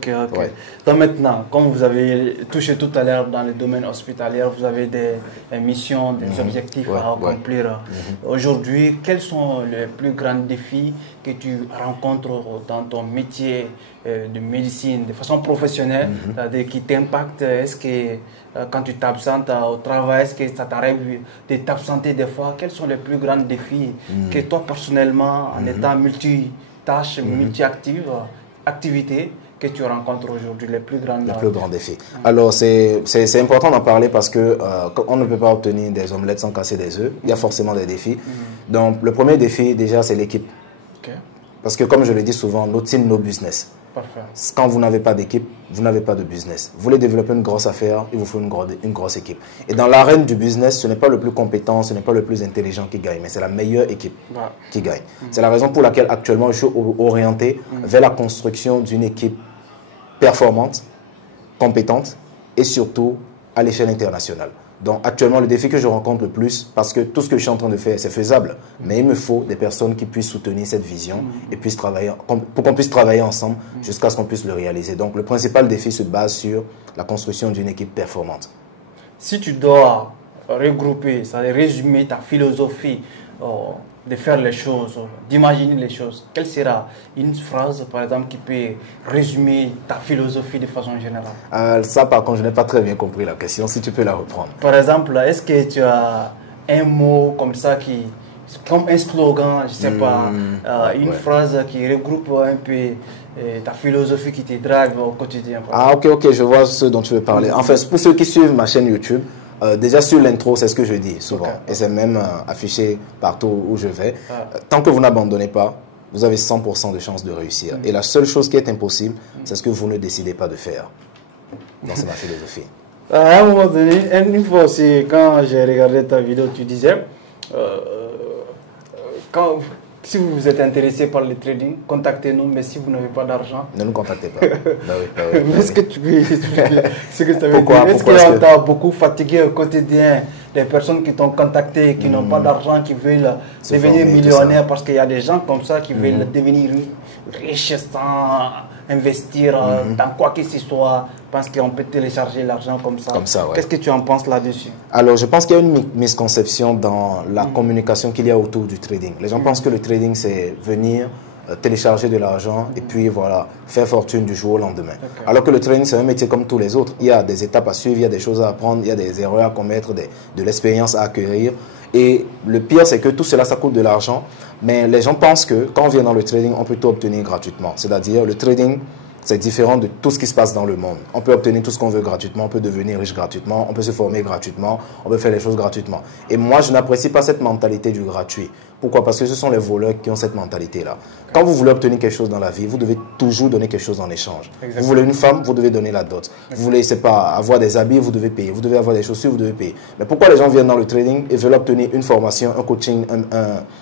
Donc maintenant, comme vous avez touché tout à l'heure dans le domaine hospitalier, vous avez des missions, des objectifs à accomplir. Aujourd'hui, quels sont les plus grands défis que tu rencontres dans ton métier de médecine, de façon professionnelle, qui t'impactent? Est-ce que quand tu t'absentes au travail, est-ce que ça t'arrive de t'absenter des fois? Quels sont les plus grands défis que toi personnellement, en étant multitâche, multi-activité, que tu rencontres aujourd'hui, les plus grands défis? Alors, c'est important d'en parler parce que on ne peut pas obtenir des omelettes sans casser des œufs. Il y a forcément des défis. Donc, le premier défi, déjà, c'est l'équipe. Parce que, comme je le dis souvent, no team, no business. Quand vous n'avez pas d'équipe, vous n'avez pas de business. Vous voulez développer une grosse affaire, il vous faut une grosse équipe. Et dans l'arène du business, ce n'est pas le plus compétent, ce n'est pas le plus intelligent qui gagne, mais c'est la meilleure équipe qui gagne. C'est la raison pour laquelle actuellement je suis orienté vers la construction d'une équipe performante, compétente et surtout à l'échelle internationale. Donc actuellement, le défi que je rencontre le plus, parce que tout ce que je suis en train de faire, c'est faisable, mais il me faut des personnes qui puissent soutenir cette vision et puissent travailler, pour qu'on puisse travailler ensemble jusqu'à ce qu'on puisse le réaliser. Donc le principal défi se base sur la construction d'une équipe performante. Si tu dois regrouper, ça veut résumer ta philosophie de faire les choses, d'imaginer les choses, quelle sera une phrase, par exemple, qui peut résumer ta philosophie de façon générale? Ça, par contre, je n'ai pas très bien compris la question, si tu peux la reprendre. Par exemple, est-ce que tu as un mot comme ça, comme un slogan, je ne sais pas, une phrase qui regroupe un peu ta philosophie qui te drive au quotidien? Ok, je vois ce dont tu veux parler. En fait, pour ceux qui suivent ma chaîne YouTube, déjà sur l'intro, c'est ce que je dis souvent. Et c'est même affiché partout où je vais. Tant que vous n'abandonnez pas, vous avez 100% de chances de réussir. Et la seule chose qui est impossible, c'est ce que vous ne décidez pas de faire. Donc c'est ma philosophie. À un moment donné, une fois aussi, quand j'ai regardé ta vidéo, tu disais, quand Si vous êtes intéressé par le trading, contactez-nous, mais si vous n'avez pas d'argent... Ne nous contactez pas. Mais est-ce que tu peux expliquer ce que ça veut Pourquoi, dire? Est-ce qu'on t'a beaucoup fatigué au quotidien? Des personnes qui t'ont contacté, qui n'ont pas d'argent, qui veulent devenir millionnaires, parce qu'il y a des gens comme ça qui veulent devenir riches sans investir dans quoi que ce soit, parce qu'on peut télécharger l'argent comme ça. Ouais. Qu'est-ce que tu en penses là-dessus? Alors, je pense qu'il y a une misconception dans la communication qu'il y a autour du trading. Les gens pensent que le trading, c'est venir télécharger de l'argent et puis voilà, faire fortune du jour au lendemain. Alors que le trading, c'est un métier comme tous les autres. Il y a des étapes à suivre, il y a des choses à apprendre, il y a des erreurs à commettre, de l'expérience à acquérir. Et le pire, c'est que tout cela, ça coûte de l'argent. Mais les gens pensent que quand on vient dans le trading, on peut tout obtenir gratuitement. C'est-à-dire, le trading, c'est différent de tout ce qui se passe dans le monde. On peut obtenir tout ce qu'on veut gratuitement, on peut devenir riche gratuitement, on peut se former gratuitement, on peut faire les choses gratuitement. Et moi, je n'apprécie pas cette mentalité du gratuit. Pourquoi? Parce que ce sont les voleurs qui ont cette mentalité-là. Quand vous voulez obtenir quelque chose dans la vie, vous devez toujours donner quelque chose en échange. Exactement. Vous voulez une femme, vous devez donner la dot. Vous voulez, je sais pas, avoir des habits, vous devez payer. Vous devez avoir des chaussures, vous devez payer. Mais pourquoi les gens viennent dans le trading et veulent obtenir une formation, un coaching,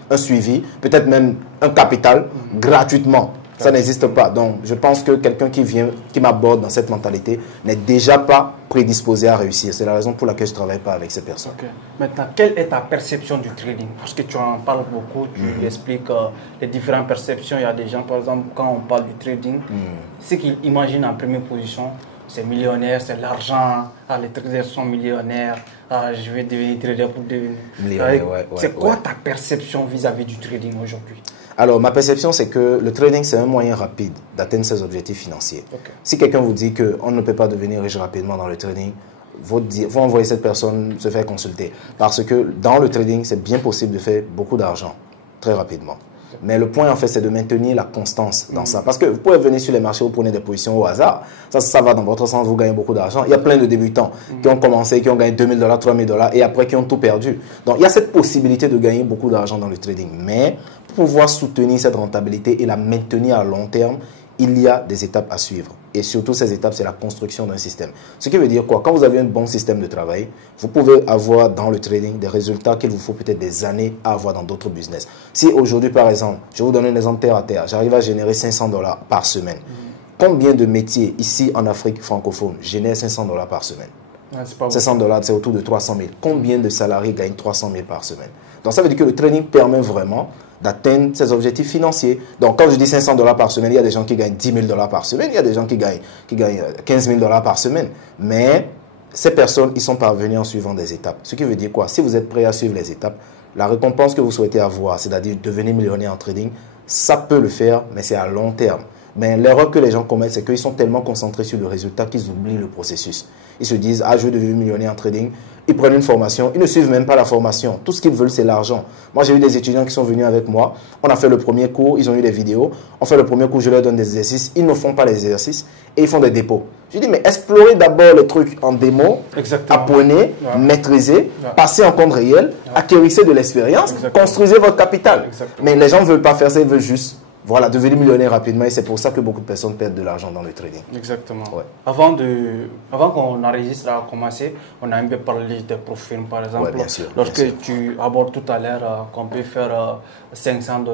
un suivi, peut-être même un capital gratuitement? Ça n'existe pas. Donc, je pense que quelqu'un qui m'aborde dans cette mentalité n'est déjà pas prédisposé à réussir. C'est la raison pour laquelle je ne travaille pas avec ces personnes. Okay. Maintenant, quelle est ta perception du trading? Parce que tu en parles beaucoup, tu expliques les différentes perceptions. Il y a des gens, par exemple, quand on parle du trading, ce qu'ils imaginent en première position, c'est millionnaire, c'est l'argent, les traders sont millionnaires, je vais devenir trader pour devenir millionnaire. C'est quoi ta perception vis-à-vis du trading aujourd'hui? Alors, ma perception, c'est que le trading, c'est un moyen rapide d'atteindre ses objectifs financiers. Si quelqu'un vous dit qu'on ne peut pas devenir riche rapidement dans le trading, vous envoyer cette personne se faire consulter. Parce que dans le trading, c'est bien possible de faire beaucoup d'argent très rapidement. Mais le point, en fait, c'est de maintenir la constance dans ça. Parce que vous pouvez venir sur les marchés, vous prenez des positions au hasard. Ça va dans votre sens, vous gagnez beaucoup d'argent. Il y a plein de débutants qui ont commencé, qui ont gagné $2000, $3000 et après qui ont tout perdu. Donc, il y a cette possibilité de gagner beaucoup d'argent dans le trading. Mais pour pouvoir soutenir cette rentabilité et la maintenir à long terme, il y a des étapes à suivre. Et surtout, ces étapes, c'est la construction d'un système. Ce qui veut dire quoi? Quand vous avez un bon système de travail, vous pouvez avoir dans le trading des résultats qu'il vous faut peut-être des années à avoir dans d'autres business. Si aujourd'hui, par exemple, je vous donne un exemple terre à terre, j'arrive à générer $500 par semaine. Combien de métiers ici en Afrique francophone génèrent $500 par semaine? $500, c'est autour de 300 000. Combien de salariés gagnent 300 000 par semaine? Donc, ça veut dire que le trading permet vraiment d'atteindre ses objectifs financiers. Donc, quand je dis $500 par semaine, il y a des gens qui gagnent $10 000 par semaine, il y a des gens qui gagnent $15 000 par semaine. Mais ces personnes, ils sont parvenus en suivant des étapes. Ce qui veut dire quoi? Si vous êtes prêt à suivre les étapes, la récompense que vous souhaitez avoir, c'est-à-dire devenir millionnaire en trading, ça peut le faire, mais c'est à long terme. Mais l'erreur que les gens commettent, c'est qu'ils sont tellement concentrés sur le résultat qu'ils oublient le processus. Ils se disent, je veux devenir millionnaire en trading. Ils prennent une formation, ils ne suivent même pas la formation. Tout ce qu'ils veulent, c'est l'argent. Moi, j'ai eu des étudiants qui sont venus avec moi. On a fait le premier cours, ils ont eu des vidéos. On fait le premier cours, je leur donne des exercices. Ils ne font pas les exercices et ils font des dépôts. Je dis, mais explorez d'abord les trucs en démo, apprenez, maîtrisez, passez en compte réel, acquérissez de l'expérience, construisez votre capital. Mais les gens ne veulent pas faire ça, ils veulent juste devenir millionnaire rapidement et c'est pour ça que beaucoup de personnes perdent de l'argent dans le trading. Exactement. Ouais. Avant qu'on enregistre à commencer, on a un peu parlé des profils, par exemple. Bien sûr, lorsque tu abordes tout à l'heure qu'on peut faire $500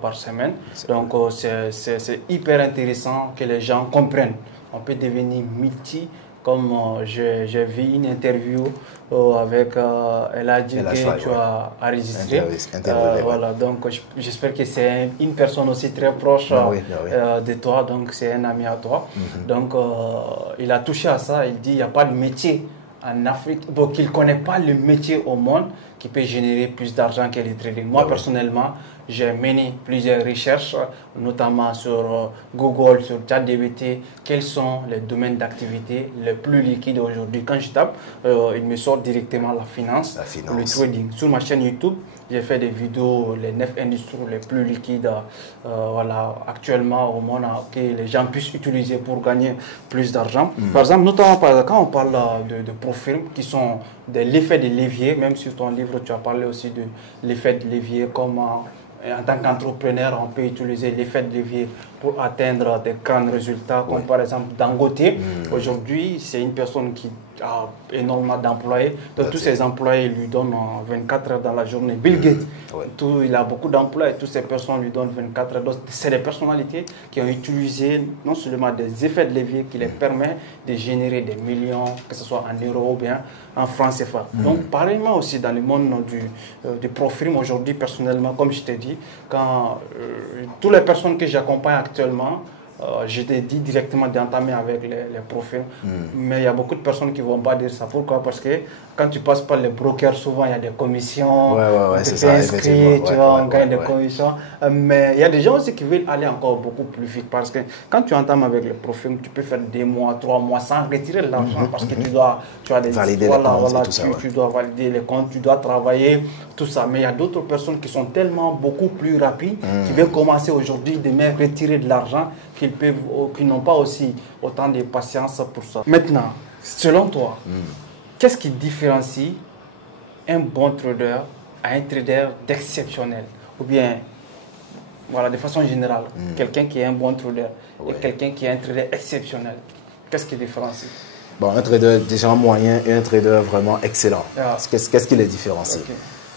par semaine, donc c'est hyper intéressant que les gens comprennent. On peut devenir multi, comme j'ai vu une interview avec elle a dit que tu as enregistré. Voilà, donc j'espère que c'est une personne aussi très proche de toi, donc c'est un ami à toi. Donc il a touché à ça, il dit il n'y a pas de métier en Afrique, donc il ne connaît pas le métier au monde qui peut générer plus d'argent que le trading. Moi personnellement, j'ai mené plusieurs recherches, notamment sur Google, sur ChatGPT, quels sont les domaines d'activité les plus liquides aujourd'hui. Quand je tape, il me sort directement la finance, le trading. Sur ma chaîne YouTube, j'ai fait des vidéos, les 9 industries les plus liquides actuellement au monde, que les gens puissent utiliser pour gagner plus d'argent. Par exemple, notamment quand on parle de profils qui sont l'effet de levier, même sur ton livre, tu as parlé aussi de l'effet de levier, comment en tant qu'entrepreneur, on peut utiliser l'effet de levier pour atteindre des grands résultats, comme par exemple Dangote. Aujourd'hui, c'est une personne qui a énormément d'employés. Donc, tous ces employés lui donnent 24 heures dans la journée. Bill Gates, il a beaucoup d'employés, toutes ces personnes lui donnent 24 heures. Donc, c'est des personnalités qui ont utilisé non seulement des effets de levier qui les permettent de générer des millions, que ce soit en euros ou bien en francs CFA. Donc, pareillement aussi dans le monde du profil, aujourd'hui, personnellement, comme je t'ai dit, quand toutes les personnes que j'accompagne actuellement, je t'ai dit directement d'entamer avec les profils, mais il y a beaucoup de personnes qui ne vont pas dire ça. Pourquoi? Parce que quand tu passes par les brokers, souvent il y a des commissions, tu t'es inscrit, tu vois, on gagne des commissions. Mais il y a des gens aussi qui veulent aller encore beaucoup plus vite parce que quand tu entames avec les profils, tu peux faire 2 mois, 3 mois sans retirer de l'argent parce que tu as des valider les comptes, tu dois valider les comptes, tu dois travailler, tout ça. Mais il y a d'autres personnes qui sont tellement beaucoup plus rapides qui veulent commencer aujourd'hui, demain, retirer de l'argent qui n'ont pas aussi autant de patience pour ça. Maintenant, selon toi, qu'est-ce qui différencie un bon trader à un trader d'exceptionnel? Ou bien, voilà, de façon générale, quelqu'un qui est un bon trader et quelqu'un qui est un trader exceptionnel, qu'est-ce qui différencie? Bon, un trader déjà moyen et un trader vraiment excellent. Qu'est-ce qui les différencie?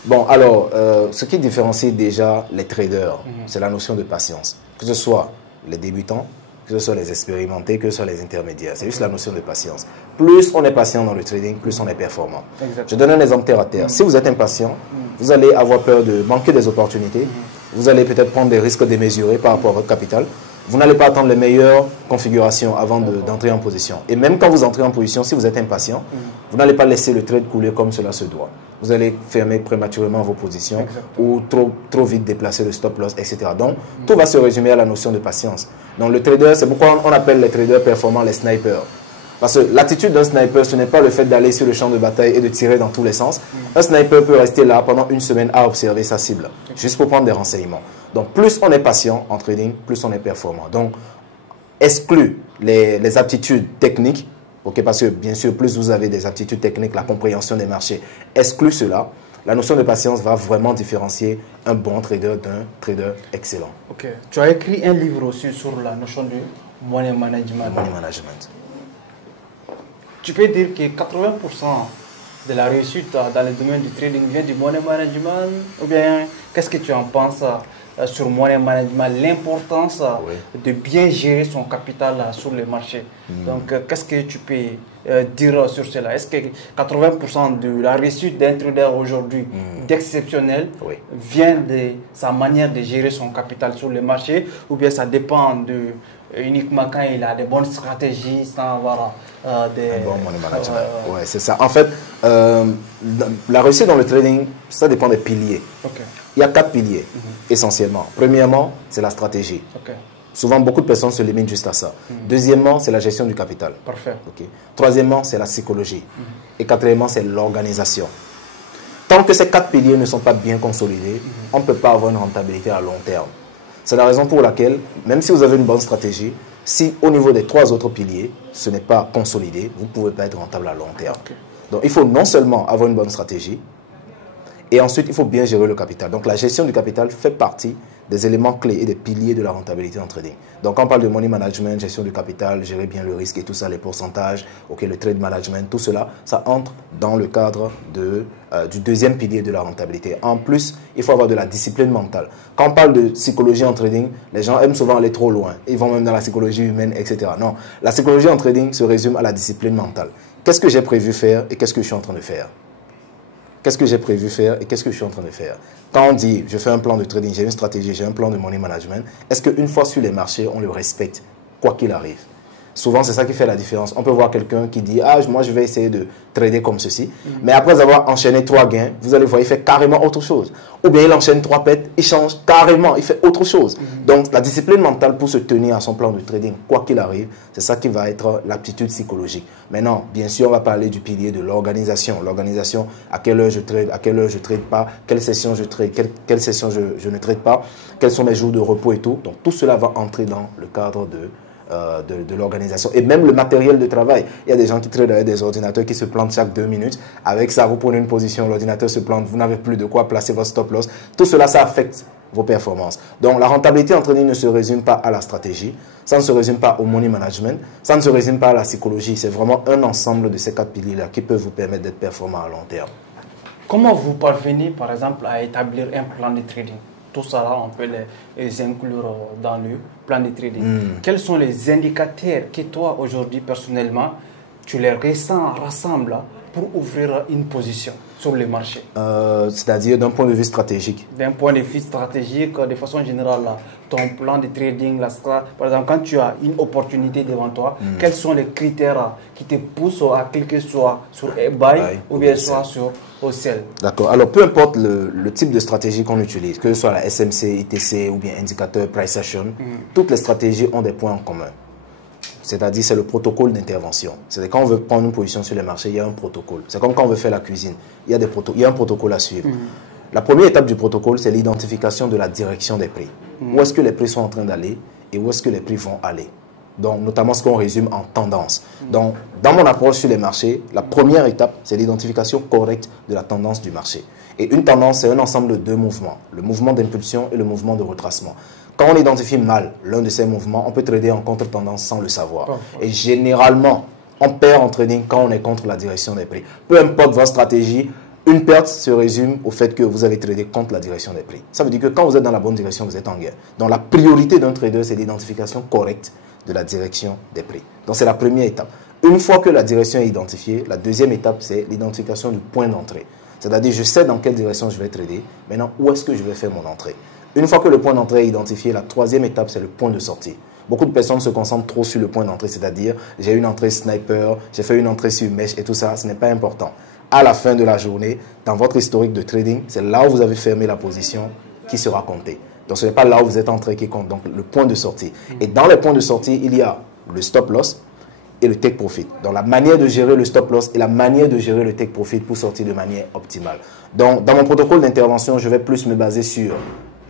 Bon, alors, ce qui différencie déjà les traders, c'est la notion de patience. Que ce soit les débutants, que ce soit les expérimentés, que ce soit les intermédiaires. C'est juste la notion de patience. Plus on est patient dans le trading, plus on est performant. Exactement. Je donne un exemple terre à terre. Si vous êtes impatient, vous allez avoir peur de manquer des opportunités. Vous allez peut-être prendre des risques démesurés par rapport à votre capital. Vous n'allez pas attendre les meilleures configurations avant d'entrer en position. Et même quand vous entrez en position, si vous êtes impatient, vous n'allez pas laisser le trade couler comme cela se doit. Vous allez fermer prématurément vos positions ou trop vite déplacer le stop loss, etc. Donc, tout va se résumer à la notion de patience. Donc, le trader, c'est pourquoi on appelle les traders performants les snipers. Parce que l'attitude d'un sniper, ce n'est pas le fait d'aller sur le champ de bataille et de tirer dans tous les sens. Un sniper peut rester là pendant une semaine à observer sa cible, juste pour prendre des renseignements. Donc, plus on est patient en trading, plus on est performant. Donc, exclut les aptitudes techniques, parce que bien sûr, plus vous avez des aptitudes techniques, la compréhension des marchés, exclut cela. La notion de patience va vraiment différencier un bon trader d'un trader excellent. Ok. Tu as écrit un livre aussi sur la notion de money management. Money management. Tu peux dire que 80% de la réussite dans le domaine du trading vient du money management, ou bien qu'est-ce que tu en penses sur money management, l'importance de bien gérer son capital sur les marchés? Donc, qu'est-ce que tu peux dire sur cela? Est-ce que 80% de la réussite d'un trader aujourd'hui d'exceptionnel vient de sa manière de gérer son capital sur les marchés, ou bien ça dépend uniquement quand il a des bonnes stratégies sans avoir des... Un bon money management. Ouais, c'est ça. En fait, la réussite dans le trading, ça dépend des piliers. Il y a 4 piliers, essentiellement. Premièrement, c'est la stratégie. Souvent, beaucoup de personnes se limitent juste à ça. Deuxièmement, c'est la gestion du capital. Parfait. Troisièmement, c'est la psychologie. Et quatrièmement, c'est l'organisation. Tant que ces 4 piliers ne sont pas bien consolidés, on ne peut pas avoir une rentabilité à long terme. C'est la raison pour laquelle, même si vous avez une bonne stratégie, si au niveau des 3 autres piliers, ce n'est pas consolidé, vous ne pouvez pas être rentable à long terme. Donc, il faut non seulement avoir une bonne stratégie, et ensuite, il faut bien gérer le capital. Donc, la gestion du capital fait partie des éléments clés et des piliers de la rentabilité en trading. Donc, quand on parle de money management, gestion du capital, gérer bien le risque et tout ça, les pourcentages, le trade management, tout cela, ça entre dans le cadre du deuxième pilier de la rentabilité. En plus, il faut avoir de la discipline mentale. Quand on parle de psychologie en trading, les gens aiment souvent aller trop loin. Ils vont même dans la psychologie humaine, etc. Non, la psychologie en trading se résume à la discipline mentale. Qu'est-ce que j'ai prévu faire et qu'est-ce que je suis en train de faire? Qu'est-ce que j'ai prévu faire et qu'est-ce que je suis en train de faire? Quand on dit, je fais un plan de trading, j'ai une stratégie, j'ai un plan de money management, est-ce qu'une fois sur les marchés, on le respecte, quoi qu'il arrive? Souvent, c'est ça qui fait la différence. On peut voir quelqu'un qui dit, moi, je vais essayer de trader comme ceci. Mais après avoir enchaîné 3 gains, vous allez voir, il fait carrément autre chose. Ou bien il enchaîne 3 pertes, il change carrément, il fait autre chose. Donc, la discipline mentale pour se tenir à son plan de trading, quoi qu'il arrive, c'est ça qui va être l'aptitude psychologique. Maintenant, bien sûr, on va parler du pilier de l'organisation. L'organisation, à quelle heure je trade, à quelle heure je trade pas, quelle session je trade, quelle session je ne trade pas, quels sont mes jours de repos et tout. Donc, tout cela va entrer dans le cadre de l'organisation et même le matériel de travail. Il y a des gens qui traitent avec des ordinateurs qui se plantent chaque 2 minutes. Avec ça, vous prenez une position, l'ordinateur se plante, vous n'avez plus de quoi placer votre stop loss. Tout cela, ça affecte vos performances. Donc, la rentabilité en trading ne se résume pas à la stratégie, ça ne se résume pas au money management, ça ne se résume pas à la psychologie. C'est vraiment un ensemble de ces 4 piliers-là qui peuvent vous permettre d'être performant à long terme. Comment vous parvenez, par exemple, à établir un plan de trading? Tout ça, là, on peut les inclure dans le plan de trading. Quels sont les indicateurs que toi, aujourd'hui, personnellement, tu les rassembles pour ouvrir une position sur le marché? C'est-à-dire d'un point de vue stratégique. D'un point de vue stratégique, de façon générale, ton plan de trading, par exemple, quand tu as une opportunité devant toi, quels sont les critères qui te poussent à cliquer soit sur buy ou bien soit sur sell? D'accord. Alors, peu importe le type de stratégie qu'on utilise, que ce soit la SMC, ITC ou bien indicateur price action, toutes les stratégies ont des points en commun. C'est-à-dire, c'est le protocole d'intervention. C'est-à-dire, quand on veut prendre une position sur les marchés, il y a un protocole. C'est comme quand on veut faire la cuisine. Il y a un protocole à suivre. La première étape du protocole, c'est l'identification de la direction des prix. Où est-ce que les prix sont en train d'aller et où est-ce que les prix vont aller. Donc, notamment ce qu'on résume en tendance. Donc, dans mon approche sur les marchés, la première étape, c'est l'identification correcte de la tendance du marché. Et une tendance, c'est un ensemble de 2 mouvements. Le mouvement d'impulsion et le mouvement de retracement. Quand on identifie mal l'un de ces mouvements, on peut trader en contre-tendance sans le savoir. Et généralement, on perd en trading quand on est contre la direction des prix. Peu importe votre stratégie, une perte se résume au fait que vous avez tradé contre la direction des prix. Ça veut dire que quand vous êtes dans la bonne direction, vous êtes en gain. Donc la priorité d'un trader, c'est l'identification correcte de la direction des prix. Donc c'est la première étape. Une fois que la direction est identifiée, la deuxième étape, c'est l'identification du point d'entrée. C'est-à-dire, je sais dans quelle direction je vais trader. Maintenant, où est-ce que je vais faire mon entrée? Une fois que le point d'entrée est identifié, la troisième étape, c'est le point de sortie. Beaucoup de personnes se concentrent trop sur le point d'entrée, c'est-à-dire, j'ai une entrée sniper, j'ai fait une entrée sur mèche et tout ça, ce n'est pas important. À la fin de la journée, dans votre historique de trading, c'est là où vous avez fermé la position qui sera comptée. Donc, ce n'est pas là où vous êtes entré qui compte, donc le point de sortie. Et dans les points de sortie, il y a le stop loss et le take profit. Donc, la manière de gérer le stop loss et la manière de gérer le take profit pour sortir de manière optimale. Donc, dans mon protocole d'intervention, je vais plus me baser sur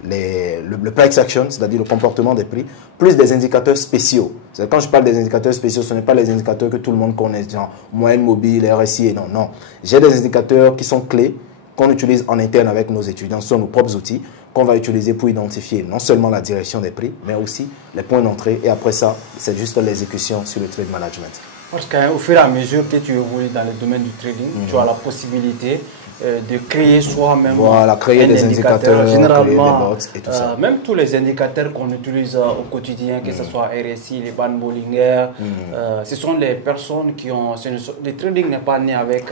le price action, c'est-à-dire le comportement des prix, plus des indicateurs spéciaux. Quand je parle des indicateurs spéciaux, ce n'est pas les indicateurs que tout le monde connaît, genre moyenne mobile, RSI, et non. J'ai des indicateurs qui sont clés, qu'on utilise en interne avec nos étudiants, ce sont nos propres outils, qu'on va utiliser pour identifier non seulement la direction des prix, mais aussi les points d'entrée. Et après ça, c'est juste l'exécution sur le trade management. Parce qu'au fur et à mesure que tu évolues dans le domaine du trading, tu as la possibilité de créer soi-même créer des indicateurs, généralement, créer des bots et tout ça. Même tous les indicateurs qu'on utilise au quotidien, que ce soit RSI, les bandes Bollinger, ce sont des personnes qui ont... Le trading n'est pas né avec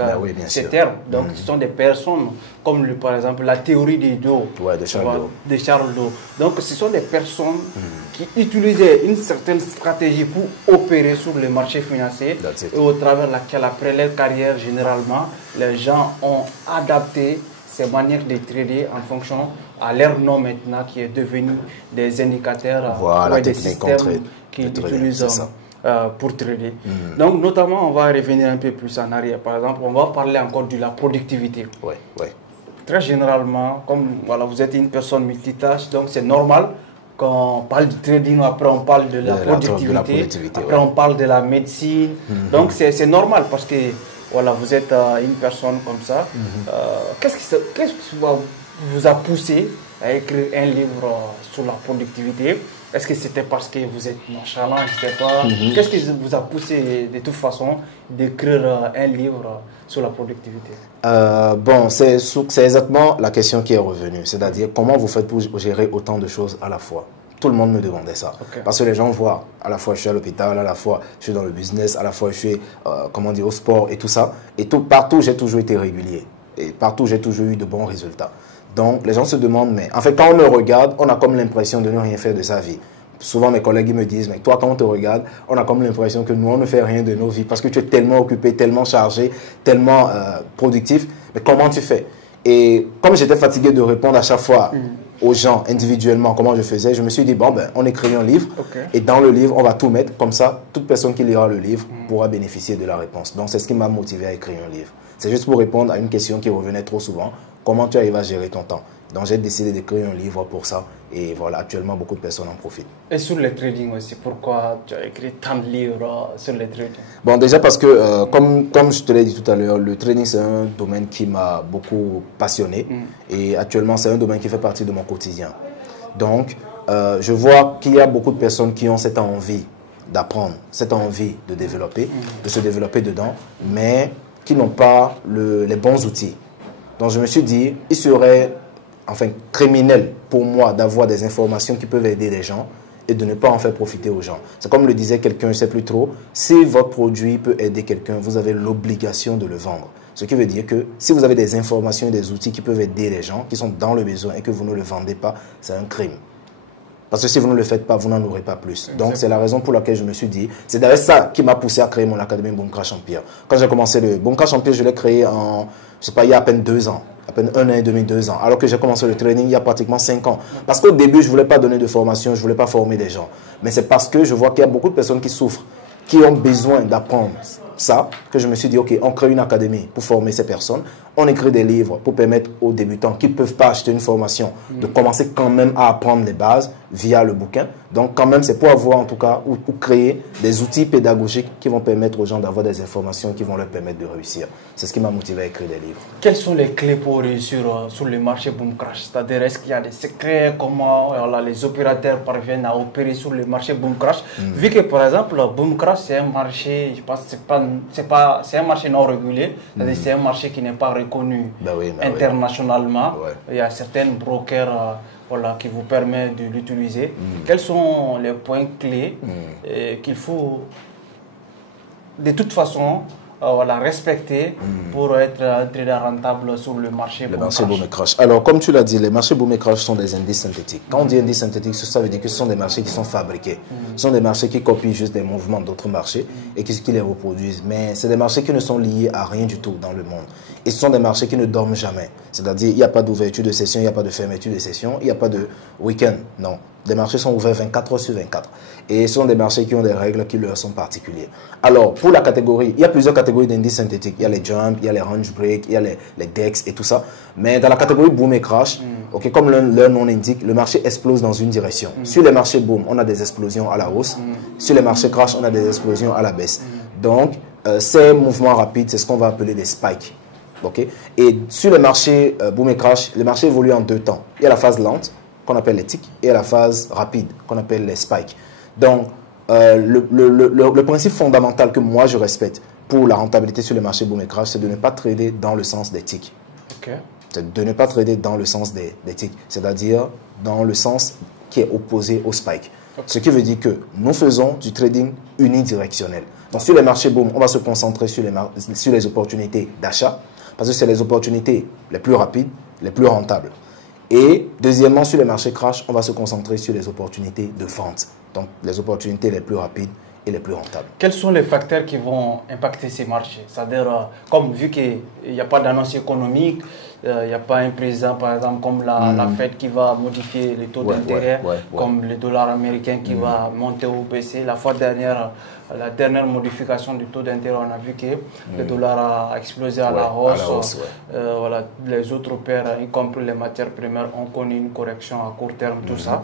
ces termes. Donc, ce sont des personnes comme, par exemple, la théorie des dos de Charles Doe. Donc, ce sont des personnes qui utilisaient une certaine stratégie pour opérer sur le marché financier et au travers laquelle, après leur carrière, généralement, les gens ont adapté ces manières de trader en fonction à leur nom maintenant qui est devenu des indicateurs ou des systèmes qu'ils utilisent pour trader. Donc, notamment, on va revenir un peu plus en arrière. Par exemple, on va parler encore de la productivité. Très généralement, comme vous êtes une personne multitâche, donc c'est normal quand on parle du trading, après on parle de la productivité, après on parle de la médecine. Donc, c'est normal parce que vous êtes une personne comme ça. Qu'est-ce qui vous a poussé à écrire un livre sur la productivité? Est-ce que c'était parce que vous êtes nonchalant, je ne sais pas. Qu'est-ce qui vous a poussé de toute façon d'écrire un livre sur la productivité? C'est exactement la question qui est revenue. C'est-à-dire, comment vous faites pour gérer autant de choses à la fois? Tout le monde me demandait ça. Parce que les gens voient, à la fois je suis à l'hôpital, à la fois je suis dans le business, à la fois je suis au sport et tout ça. Et partout, j'ai toujours été régulier. Et partout, j'ai toujours eu de bons résultats. Donc, les gens se demandent, mais en fait, quand on me regarde, on a comme l'impression de ne rien faire de sa vie. Souvent, mes collègues ils me disent, mais toi, quand on te regarde, on a comme l'impression que nous, on ne fait rien de nos vies parce que tu es tellement occupé, tellement chargé, tellement productif. Mais comment tu fais? Et comme j'étais fatigué de répondre à chaque fois aux gens individuellement comment je faisais, je me suis dit, on écrit un livre et dans le livre, on va tout mettre. Comme ça, toute personne qui lira le livre pourra bénéficier de la réponse. Donc, c'est ce qui m'a motivé à écrire un livre. C'est juste pour répondre à une question qui revenait trop souvent. Comment tu arrives à gérer ton temps? Donc j'ai décidé d'écrire un livre pour ça. Et voilà, actuellement, beaucoup de personnes en profitent. Et sur le trading aussi, pourquoi tu as écrit tant de livres sur le trading? Bon, déjà parce que, comme je te l'ai dit tout à l'heure, le trading, c'est un domaine qui m'a beaucoup passionné. Et actuellement, c'est un domaine qui fait partie de mon quotidien. Donc, je vois qu'il y a beaucoup de personnes qui ont cette envie d'apprendre, cette envie de développer, de se développer dedans, mais qui n'ont pas les bons outils. Donc, je me suis dit, il serait criminel pour moi d'avoir des informations qui peuvent aider les gens et de ne pas en faire profiter aux gens. C'est comme le disait quelqu'un, je ne sais plus trop, si votre produit peut aider quelqu'un, vous avez l'obligation de le vendre. Ce qui veut dire que si vous avez des informations et des outils qui peuvent aider les gens, qui sont dans le besoin et que vous ne le vendez pas, c'est un crime. Parce que si vous ne le faites pas, vous n'en aurez pas plus. Donc, c'est la raison pour laquelle je me suis dit, c'est d'ailleurs ça qui m'a poussé à créer mon académie Boom Crash Empire. Quand j'ai commencé le Boom Crash Empire, je l'ai créé en, je sais pas, il y a à peine 2 ans. À peine 1 an et demi, 2 ans. Alors que j'ai commencé le training il y a pratiquement 5 ans. Parce qu'au début, je ne voulais pas donner de formation, je ne voulais pas former des gens. Mais c'est parce que je vois qu'il y a beaucoup de personnes qui souffrent, qui ont besoin d'apprendre ça, que je me suis dit, ok, on crée une académie pour former ces personnes. On écrit des livres pour permettre aux débutants qui ne peuvent pas acheter une formation de commencer quand même à apprendre les bases via le bouquin. Donc quand même, c'est pour avoir en tout cas, ou pour créer des outils pédagogiques qui vont permettre aux gens d'avoir des informations qui vont leur permettre de réussir. C'est ce qui m'a motivé à écrire des livres. Quelles sont les clés pour réussir sur le marché Boom Crash? C'est-à-dire, est-ce qu'il y a des secrets, comment les opérateurs parviennent à opérer sur le marché Boom Crash? Vu que par exemple, Boom Crash, c'est un marché, je pense, c'est un marché non régulé, c'est-à-dire c'est un marché qui n'est pas reconnu internationalement. Il y a certains brokers qui vous permettent de l'utiliser. Quels sont les points clés qu'il faut de toute façon respecter pour être un trader rentable sur le marché Boom Crash? Alors, comme tu l'as dit, les marchés Boom Crash sont des indices synthétiques. Quand on dit indices synthétiques, ça veut dire que ce sont des marchés qui sont fabriqués. Ce sont des marchés qui copient juste des mouvements d'autres marchés et qui les reproduisent. Mais c'est des marchés qui ne sont liés à rien du tout dans le monde. Et ce sont des marchés qui ne dorment jamais. C'est-à-dire, il n'y a pas d'ouverture de session, il n'y a pas de fermeture de session, il n'y a pas de week-end. Non. Les marchés sont ouverts 24 heures sur 24. Et ce sont des marchés qui ont des règles qui leur sont particulières. Alors, pour la catégorie, il y a plusieurs catégories d'indices synthétiques. Il y a les jump, il y a les range break, il y a les DEX et tout ça. Mais dans la catégorie boom et crash, comme leur nom l'indique, le marché explose dans une direction. Sur les marchés boom, on a des explosions à la hausse. Sur les marchés crash, on a des explosions à la baisse. Donc, ces mouvements rapides, c'est ce qu'on va appeler des spikes. Et sur les marchés boom et crash, les marchés évoluent en 2 temps. Il y a la phase lente, qu'on appelle les ticks, et à la phase rapide, qu'on appelle les spikes. Donc, le principe fondamental que moi je respecte pour la rentabilité sur les marchés boom et crash, c'est de ne pas trader dans le sens des ticks. C'est de ne pas trader dans le sens des ticks, c'est-à-dire dans le sens qui est opposé au spike. Ce qui veut dire que nous faisons du trading unidirectionnel. Donc, sur les marchés boom, on va se concentrer sur les opportunités d'achat, parce que c'est les opportunités les plus rapides, les plus rentables. Et deuxièmement, sur les marchés crash, on va se concentrer sur les opportunités de vente. Donc, les opportunités les plus rapides et les plus rentables. Quels sont les facteurs qui vont impacter ces marchés? C'est-à-dire, comme vu qu'il n'y a pas d'annonce économique, il n'y a pas un président, par exemple, comme la Fed qui va modifier les taux d'intérêt, comme le dollar américain qui va monter ou baisser. La fois dernière, la dernière modification du taux d'intérêt, on a vu que le dollar a explosé à la hausse. Les autres paires, y compris les matières premières, ont connu une correction à court terme, tout ça.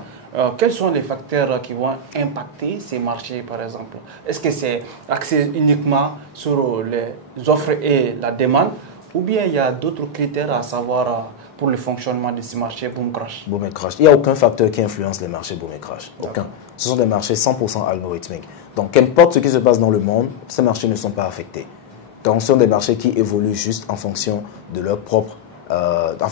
Quels sont les facteurs qui vont impacter ces marchés, par exemple? Est-ce que c'est axé uniquement sur les offres et la demande, ou bien il y a d'autres critères à savoir pour le fonctionnement de ces marchés boom crash? Boom et crash. Il n'y a aucun facteur qui influence les marchés boom et crash. Aucun. Ce sont des marchés 100% algorithmiques. Donc, qu'importe ce qui se passe dans le monde, ces marchés ne sont pas affectés. Donc, ce sont des marchés qui évoluent juste en fonction de leur propre...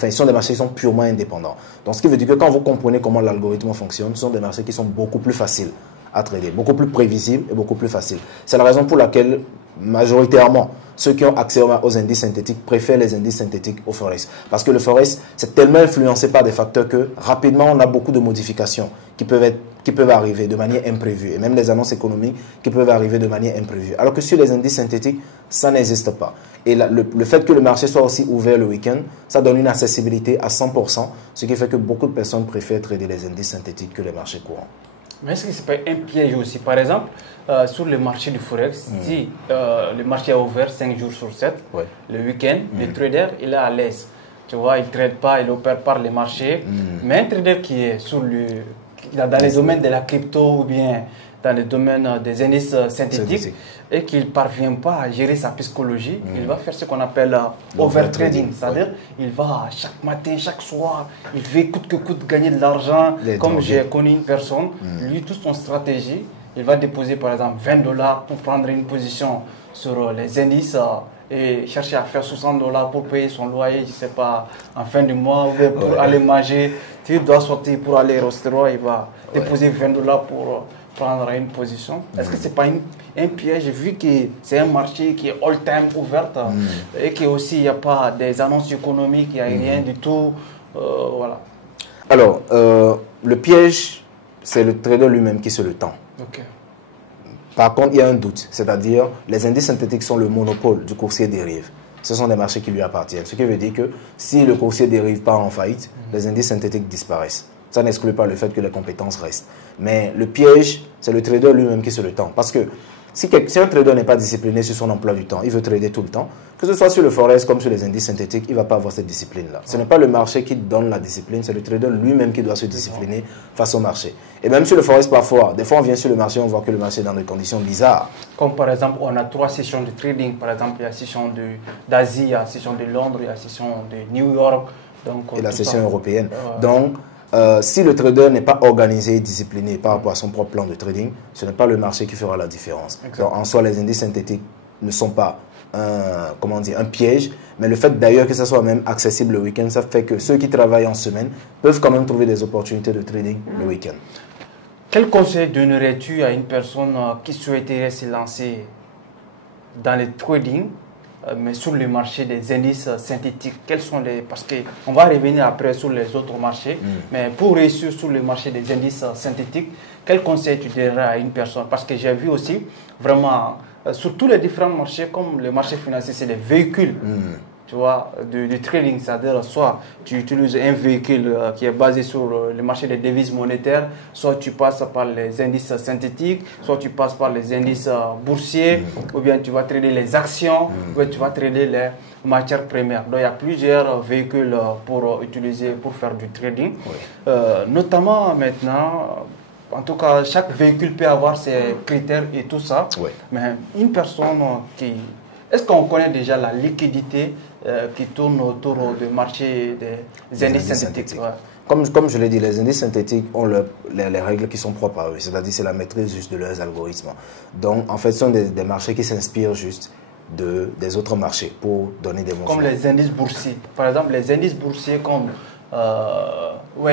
ils sont des marchés qui sont purement indépendants. Donc, ce qui veut dire que quand vous comprenez comment l'algorithme fonctionne, ce sont des marchés qui sont beaucoup plus faciles à trader, beaucoup plus prévisibles et beaucoup plus faciles. C'est la raison pour laquelle, majoritairement, ceux qui ont accès aux indices synthétiques préfèrent les indices synthétiques au Forex. Parce que le Forex, c'est tellement influencé par des facteurs que rapidement, on a beaucoup de modifications qui peuvent arriver de manière imprévue. Et même les annonces économiques qui peuvent arriver de manière imprévue. Alors que sur les indices synthétiques, ça n'existe pas. Et le fait que le marché soit aussi ouvert le week-end, ça donne une accessibilité à 100%, ce qui fait que beaucoup de personnes préfèrent trader les indices synthétiques que les marchés courants. Mais est-ce que ce n'est pas un piège aussi? Par exemple, sur le marché du Forex, si le marché est ouvert 5 jours sur 7, le week-end, le trader il est à l'aise. Tu vois, il ne trade pas, il opère par les marchés. Mais un trader qui est dans les domaines de la crypto ou bien dans les domaines des indices synthétiques et qu'il ne parvient pas à gérer sa psychologie, il va faire ce qu'on appelle overtrading. C'est-à-dire, il va chaque matin, chaque soir, il veut coûte que coûte gagner de l'argent. Comme j'ai connu une personne, lui, toute son stratégie, il va déposer par exemple $20 pour prendre une position sur les indices et chercher à faire $60 pour payer son loyer, je ne sais pas, en fin du mois, ou bien pour aller manger. Il doit sortir pour aller au restaurant, il va déposer $20 pour prendre une position. Est-ce que ce n'est pas un piège, vu que c'est un marché qui est all-time ouvert et qu'il n'y a pas des annonces économiques, il n'y a rien du tout, voilà. Alors, le piège, c'est le trader lui-même qui se le tend. Okay. Par contre, il y a un doute, c'est-à-dire les indices synthétiques sont le monopole du courtier dérive. Ce sont des marchés qui lui appartiennent. Ce qui veut dire que si le courtier dérive part en faillite, les indices synthétiques disparaissent. Ça n'exclut pas le fait que les compétences restent. Mais le piège, c'est le trader lui-même qui se le tend. Parce que si un trader n'est pas discipliné sur son emploi du temps, il veut trader tout le temps, que ce soit sur le forex comme sur les indices synthétiques, il ne va pas avoir cette discipline-là. Ce n'est pas le marché qui donne la discipline, c'est le trader lui-même qui doit se discipliner face au marché. Et même sur le forex, parfois, des fois on vient sur le marché, on voit que le marché est dans des conditions bizarres. Comme par exemple, on a 3 sessions de trading. Par exemple, il y a la session d'Asie, il y a la session de Londres, il y a la session de New York. Donc, et la session européenne. Donc, si le trader n'est pas organisé et discipliné par rapport à son propre plan de trading, ce n'est pas le marché qui fera la différence. Donc, en soi, les indices synthétiques ne sont pas un piège, mais le fait d'ailleurs que ça soit même accessible le week-end, ça fait que ceux qui travaillent en semaine peuvent quand même trouver des opportunités de trading le week-end. Quel conseil donnerais-tu à une personne qui souhaiterait se lancer dans le trading, mais sur le marché des indices synthétiques? Quels sont parce qu'on va revenir après sur les autres marchés, mais pour réussir sur le marché des indices synthétiques, quel conseil tu donnerais à une personne? Parce que j'ai vu aussi vraiment sur tous les différents marchés, comme le marché financier, c'est des véhicules. Tu vois, du trading, c'est-à-dire soit tu utilises un véhicule qui est basé sur le marché des devises monétaires, soit tu passes par les indices synthétiques, soit tu passes par les indices boursiers, ou bien tu vas trader les actions, ou bien tu vas trader les matières premières. Donc il y a plusieurs véhicules pour utiliser, pour faire du trading. Notamment maintenant, en tout cas, chaque véhicule peut avoir ses critères et tout ça, mais une personne qui... Est-ce qu'on connaît déjà la liquidité qui tourne autour du marché des indices synthétiques? Comme je l'ai dit, les indices synthétiques ont les règles qui sont propres à eux, c'est-à-dire c'est la maîtrise juste de leurs algorithmes. Donc, en fait, ce sont des marchés qui s'inspirent juste des autres marchés pour donner des mouvements. Comme les indices boursiers. Par exemple, les indices boursiers comme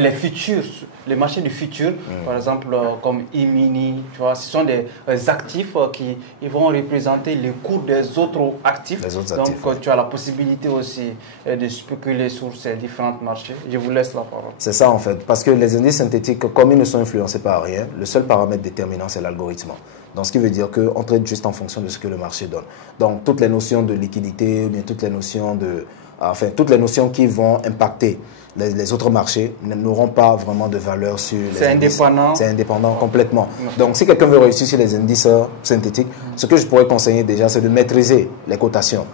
les futurs, les marchés du futur, par exemple comme E-mini, tu vois, ce sont des actifs qui vont représenter les cours des autres actifs. Donc tu as la possibilité aussi de spéculer sur ces différents marchés. Je vous laisse la parole. C'est ça en fait, parce que les indices synthétiques, comme ils ne sont influencés par rien, le seul paramètre déterminant c'est l'algorithme. Donc, ce qui veut dire qu'on traite juste en fonction de ce que le marché donne. Donc, toutes les notions de liquidité, ou bien toutes les notions qui vont impacter les autres marchés n'auront pas vraiment de valeur sur les C'est indépendant. C'est indépendant complètement. Donc, si quelqu'un veut réussir sur les indices synthétiques, ce que je pourrais conseiller déjà, c'est de maîtriser les cotations.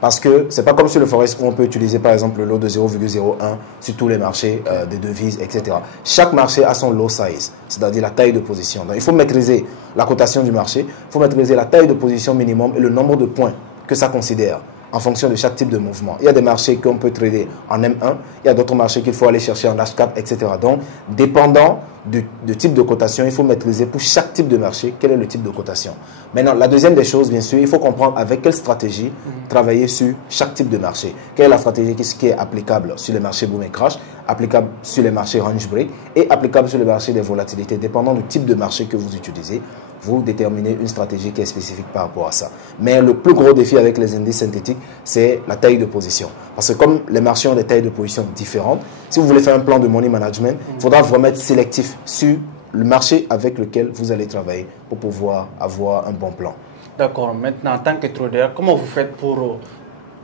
Parce que c'est pas comme sur le forex où on peut utiliser par exemple le lot de 0,01 sur tous les marchés des devises, etc. Chaque marché a son lot size, c'est-à-dire la taille de position. Donc, il faut maîtriser la cotation du marché, il faut maîtriser la taille de position minimum et le nombre de points que ça considère en fonction de chaque type de mouvement. Il y a des marchés qu'on peut trader en M1, il y a d'autres marchés qu'il faut aller chercher en H4, etc. Donc, dépendant du type de cotation, il faut maîtriser pour chaque type de marché quel est le type de cotation. Maintenant, la deuxième des choses, bien sûr, il faut comprendre avec quelle stratégie travailler sur chaque type de marché. Quelle est la stratégie qui est applicable sur les marchés boom et crash, applicable sur les marchés range break et applicable sur les marchés des volatilités. Dépendant du type de marché que vous utilisez, vous déterminez une stratégie qui est spécifique par rapport à ça. Mais le plus gros défi avec les indices synthétiques, c'est la taille de position. Parce que comme les marchés ont des tailles de position différentes, si vous voulez faire un plan de money management, il faudra vraiment être sélectif sur le marché avec lequel vous allez travailler pour pouvoir avoir un bon plan. D'accord. Maintenant, en tant que trader, comment vous faites pour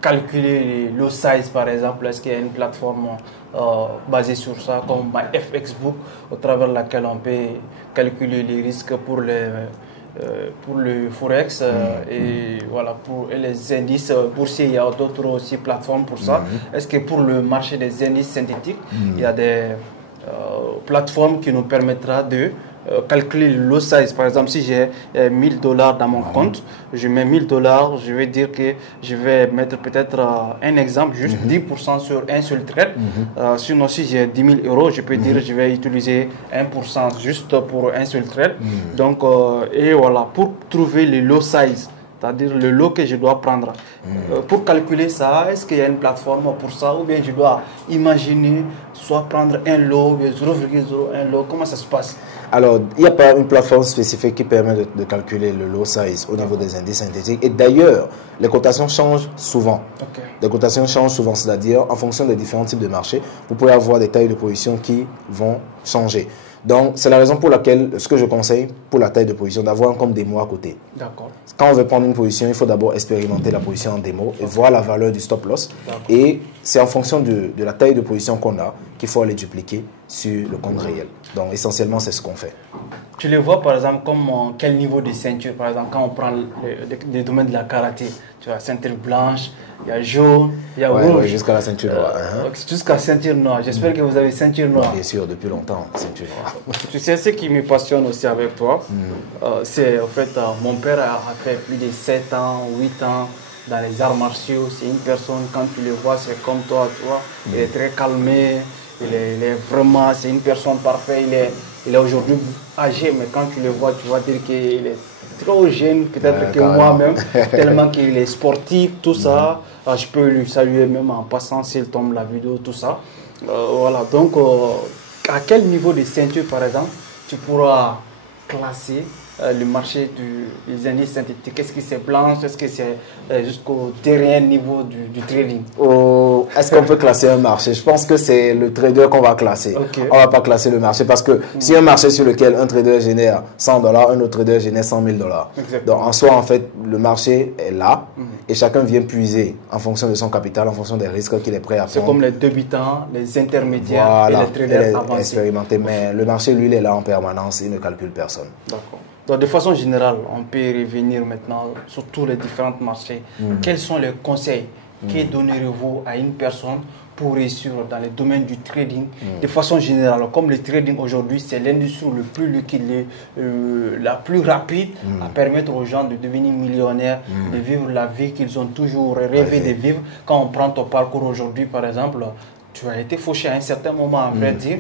calculer le size, par exemple? Est-ce qu'il y a une plateforme basée sur ça, comme FXBook, au travers de laquelle on peut calculer les risques pour pour le Forex et voilà, pour les indices boursiers, il y a d'autres aussi plateformes pour ça. Est-ce que pour le marché des indices synthétiques, il y a des plateformes qui nous permettra de calculer le lot size? Par exemple, si j'ai $1000 dans mon compte, je mets $1000, je vais dire que je vais mettre peut-être un exemple, juste 10% sur un seul trade. Sinon, si j'ai 10 000 euros, je peux dire je vais utiliser 1% juste pour un seul trade. Donc, et voilà, pour trouver le lot size, c'est-à-dire le lot que je dois prendre. Pour calculer ça, est-ce qu'il y a une plateforme pour ça ou bien je dois imaginer soit prendre un lot, 0,01 lot, comment ça se passe? Alors, il n'y a pas une plateforme spécifique qui permet de calculer le lot size au niveau des indices synthétiques. Et d'ailleurs, les cotations changent souvent. Les cotations changent souvent, c'est-à-dire en fonction des différents types de marchés, vous pouvez avoir des tailles de position qui vont changer. Donc, c'est la raison pour laquelle, ce que je conseille pour la taille de position, d'avoir un compte démo à côté. D'accord. Quand on veut prendre une position, il faut d'abord expérimenter la position en démo et voir la valeur du stop loss. Et c'est en fonction de la taille de position qu'on a qu'il faut aller dupliquer sur le compte réel. Donc, essentiellement, c'est ce qu'on fait. Tu les vois, par exemple, comme quel niveau de ceinture? Par exemple, quand on prend les domaines de la karaté, tu vois, ceinture blanche, il y a jaune, il y a rouge. Jusqu'à la ceinture noire. Jusqu'à ceinture noire. J'espère que vous avez ceinture noire. Bien sûr, depuis longtemps, ceinture noire. Tu sais, ce qui me passionne aussi avec toi, c'est en fait, mon père a fait plus de 7 ans, 8 ans dans les arts martiaux. C'est une personne, quand tu le vois, c'est comme toi, tu vois. Il est très calmé, il est vraiment, c'est une personne parfaite. Il est aujourd'hui âgé, mais quand tu le vois, tu vas dire qu'il est trop jeune, peut-être que moi-même, tellement qu'il est sportif, tout ça. Je peux lui saluer même en passant s'il tombe la vidéo, tout ça. Voilà, donc à quel niveau de ceinture, par exemple, tu pourras classer le marché des indices synthétiques? Est-ce que c'est blanche? Est-ce que c'est jusqu'au dernier niveau du trading? Est-ce qu'on peut classer un marché? Je pense que c'est le trader qu'on va classer. On ne va pas classer le marché parce que si un marché sur lequel un trader génère $100, un autre trader génère $100 000. Donc en soi, en fait, le marché est là et chacun vient puiser en fonction de son capital, en fonction des risques qu'il est prêt à prendre. C'est comme les débutants, les intermédiaires et les traders avancés. Expérimentés. Mais le marché, lui, il est là en permanence, il ne calcule personne. D'accord. Donc, de façon générale, on peut revenir maintenant sur tous les différents marchés. Quels sont les conseils que donnerez-vous à une personne pour réussir dans le domaine du trading de façon générale? Comme le trading aujourd'hui, c'est l'industrie le plus liquide, la plus rapide à permettre aux gens de devenir millionnaires, de vivre la vie qu'ils ont toujours rêvé de vivre. Quand on prend ton parcours aujourd'hui, par exemple, tu as été fauché à un certain moment, à vrai dire.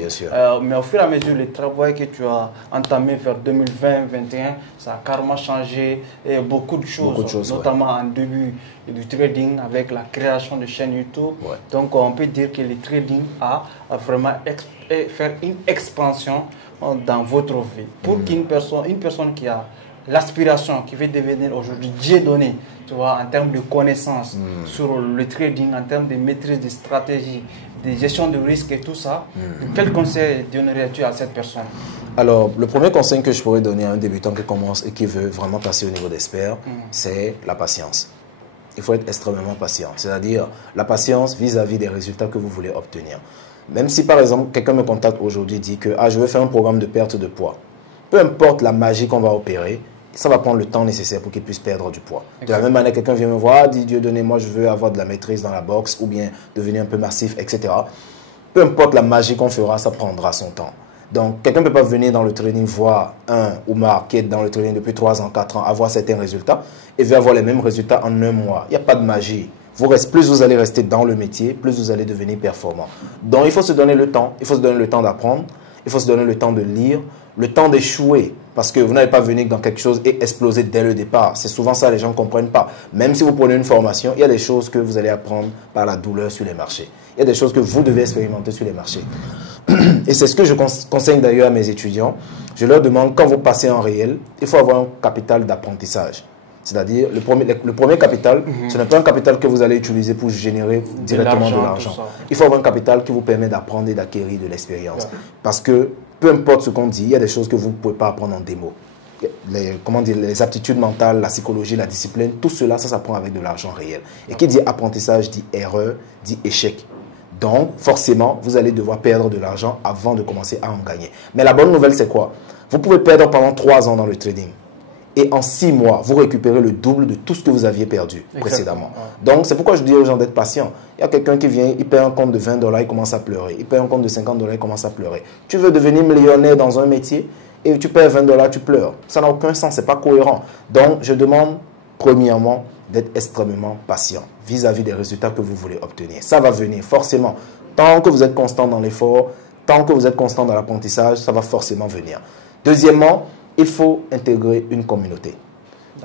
Mais au fur et à mesure, le travail que tu as entamé vers 2020-2021, ça a carrément changé et beaucoup de choses, notamment en début du trading avec la création de chaînes YouTube. Donc, on peut dire que le trading a vraiment fait une expansion dans votre vie. Pour qu'une personne qui a l'aspiration, qui veut devenir aujourd'hui Dieu donné, tu vois, en termes de connaissances sur le trading, en termes de maîtrise de stratégie, de gestion de risque et tout ça, quel conseil donnerais-tu à cette personne? Alors, le premier conseil que je pourrais donner à un débutant qui commence et qui veut vraiment passer au niveau d'expert, c'est la patience. Il faut être extrêmement patient, c'est-à-dire la patience vis-à-vis des résultats que vous voulez obtenir. Même si, par exemple, quelqu'un me contacte aujourd'hui et dit que je veux faire un programme de perte de poids, peu importe la magie qu'on va opérer, ça va prendre le temps nécessaire pour qu'il puisse perdre du poids. De la même manière, quelqu'un vient me voir, dit Dieu donné, moi je veux avoir de la maîtrise dans la boxe ou bien devenir un peu massif, etc. Peu importe la magie qu'on fera, ça prendra son temps. Donc, quelqu'un ne peut pas venir dans le trading voir Oumar qui est dans le trading depuis 3 ans, 4 ans, avoir certains résultats et veut avoir les mêmes résultats en un mois. Il n'y a pas de magie. Plus vous allez rester dans le métier, plus vous allez devenir performant. Donc, il faut se donner le temps. Il faut se donner le temps d'apprendre. Il faut se donner le temps de lire, le temps d'échouer. Parce que vous n'allez pas venir dans quelque chose et exploser dès le départ. C'est souvent ça, les gens ne comprennent pas. Même si vous prenez une formation, il y a des choses que vous allez apprendre par la douleur sur les marchés. Il y a des choses que vous devez expérimenter sur les marchés. Et c'est ce que je conseille d'ailleurs à mes étudiants. Je leur demande, quand vous passez en réel, il faut avoir un capital d'apprentissage. C'est-à-dire, le premier capital, ce n'est pas un capital que vous allez utiliser pour générer directement de l'argent. Il faut avoir un capital qui vous permet d'apprendre et d'acquérir de l'expérience. Parce que, peu importe ce qu'on dit, il y a des choses que vous ne pouvez pas apprendre en démo. Les aptitudes mentales, la psychologie, la discipline, tout cela, ça s'apprend avec de l'argent réel. Et qui dit apprentissage, dit erreur, dit échec. Donc, forcément, vous allez devoir perdre de l'argent avant de commencer à en gagner. Mais la bonne nouvelle, c'est quoi? Vous pouvez perdre pendant 3 ans dans le trading. et en 6 mois, vous récupérez le double de tout ce que vous aviez perdu précédemment. Donc, c'est pourquoi je dis aux gens d'être patients. Il y a quelqu'un qui vient, il paie un compte de 20 $, il commence à pleurer. Il paie un compte de 50 $, il commence à pleurer. Tu veux devenir millionnaire dans un métier et tu paies 20 $, tu pleures. Ça n'a aucun sens, ce n'est pas cohérent. Donc, je demande, premièrement, d'être extrêmement patient vis-à-vis des résultats que vous voulez obtenir. Ça va venir forcément. Tant que vous êtes constant dans l'effort, tant que vous êtes constant dans l'apprentissage, ça va forcément venir. Deuxièmement, il faut intégrer une communauté.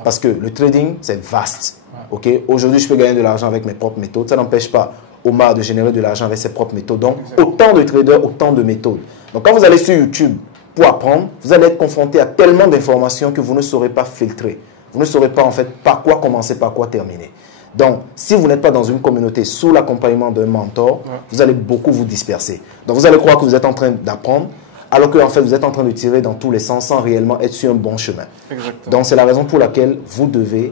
Parce que le trading, c'est vaste. Okay? Aujourd'hui, je peux gagner de l'argent avec mes propres méthodes. Ça n'empêche pas Omar de générer de l'argent avec ses propres méthodes. Donc, autant de traders, autant de méthodes. Donc, quand vous allez sur YouTube pour apprendre, vous allez être confronté à tellement d'informations que vous ne saurez pas filtrer. Vous ne saurez pas, en fait, par quoi commencer, par quoi terminer. Donc, si vous n'êtes pas dans une communauté sous l'accompagnement d'un mentor, vous allez beaucoup vous disperser. Donc, vous allez croire que vous êtes en train d'apprendre, alors que en fait, vous êtes en train de tirer dans tous les sens sans réellement être sur un bon chemin. Exactement. Donc, c'est la raison pour laquelle vous devez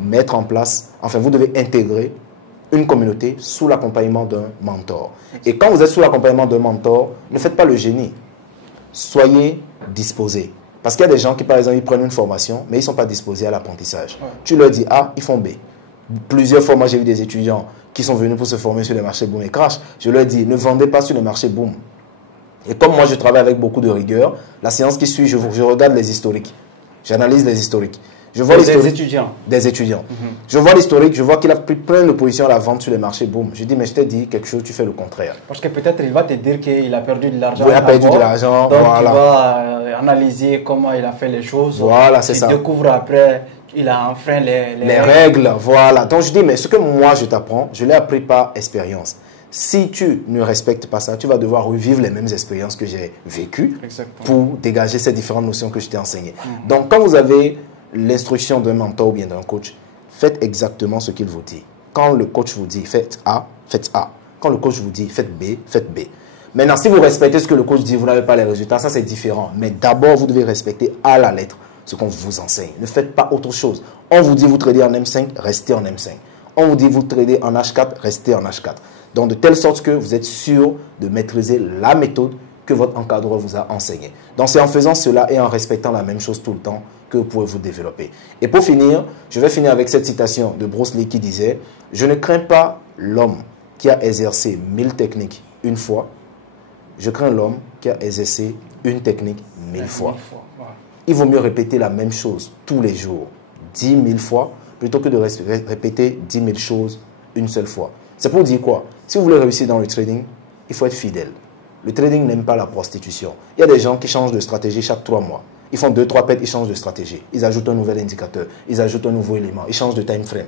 mettre en place, enfin, vous devez intégrer une communauté sous l'accompagnement d'un mentor. Et quand vous êtes sous l'accompagnement d'un mentor, ne faites pas le génie. Soyez disposés. Parce qu'il y a des gens qui, par exemple, ils prennent une formation, mais ils ne sont pas disposés à l'apprentissage. Tu leur dis A, ils font B. Plusieurs fois, moi, j'ai vu des étudiants qui sont venus pour se former sur les marchés boom et crash. Je leur dis, ne vendez pas sur les marchés boom. Et comme moi, je travaille avec beaucoup de rigueur, la séance qui suit, je regarde les historiques. J'analyse les historiques. Je vois des étudiants. Des étudiants. Je vois l'historique, je vois qu'il a pris plein de positions à la vente sur les marchés boom. Je dis, mais je t'ai dit quelque chose, tu fais le contraire. Parce que peut-être il va te dire qu'il a perdu de l'argent. Oui, il a perdu de l'argent. Donc, voilà. Tu vas analyser comment il a fait les choses. Voilà, c'est ça. Tu découvres après, il a enfreint les règles. Voilà. Donc, je dis, mais ce que moi, je t'apprends, je l'ai appris par expérience. Si tu ne respectes pas ça, tu vas devoir revivre les mêmes expériences que j'ai vécues pour dégager ces différentes notions que je t'ai enseignées. Donc, quand vous avez l'instruction d'un mentor ou bien d'un coach, faites exactement ce qu'il vous dit. Quand le coach vous dit faites A, faites A. Quand le coach vous dit faites B, faites B. Maintenant, si vous respectez ce que le coach dit, vous n'avez pas les résultats, ça c'est différent. Mais d'abord, vous devez respecter à la lettre ce qu'on vous enseigne. Ne faites pas autre chose. On vous dit vous tradez en M5, restez en M5. On vous dit vous tradez en H4, restez en H4. Donc, de telle sorte que vous êtes sûr de maîtriser la méthode que votre encadreur vous a enseignée. Donc, c'est en faisant cela et en respectant la même chose tout le temps que vous pouvez vous développer. Et pour finir, je vais finir avec cette citation de Bruce Lee qui disait « Je ne crains pas l'homme qui a exercé 1000 techniques une fois, je crains l'homme qui a exercé une technique 1000 fois. » Il vaut mieux répéter la même chose tous les jours, 10 000 fois, plutôt que de répéter 10 000 choses une seule fois. C'est pour dire quoi? Si vous voulez réussir dans le trading, il faut être fidèle. Le trading n'aime pas la prostitution. Il y a des gens qui changent de stratégie chaque 3 mois. Ils font 2-3 pets, ils changent de stratégie. Ils ajoutent un nouvel indicateur, ils ajoutent un nouveau élément, ils changent de time frame.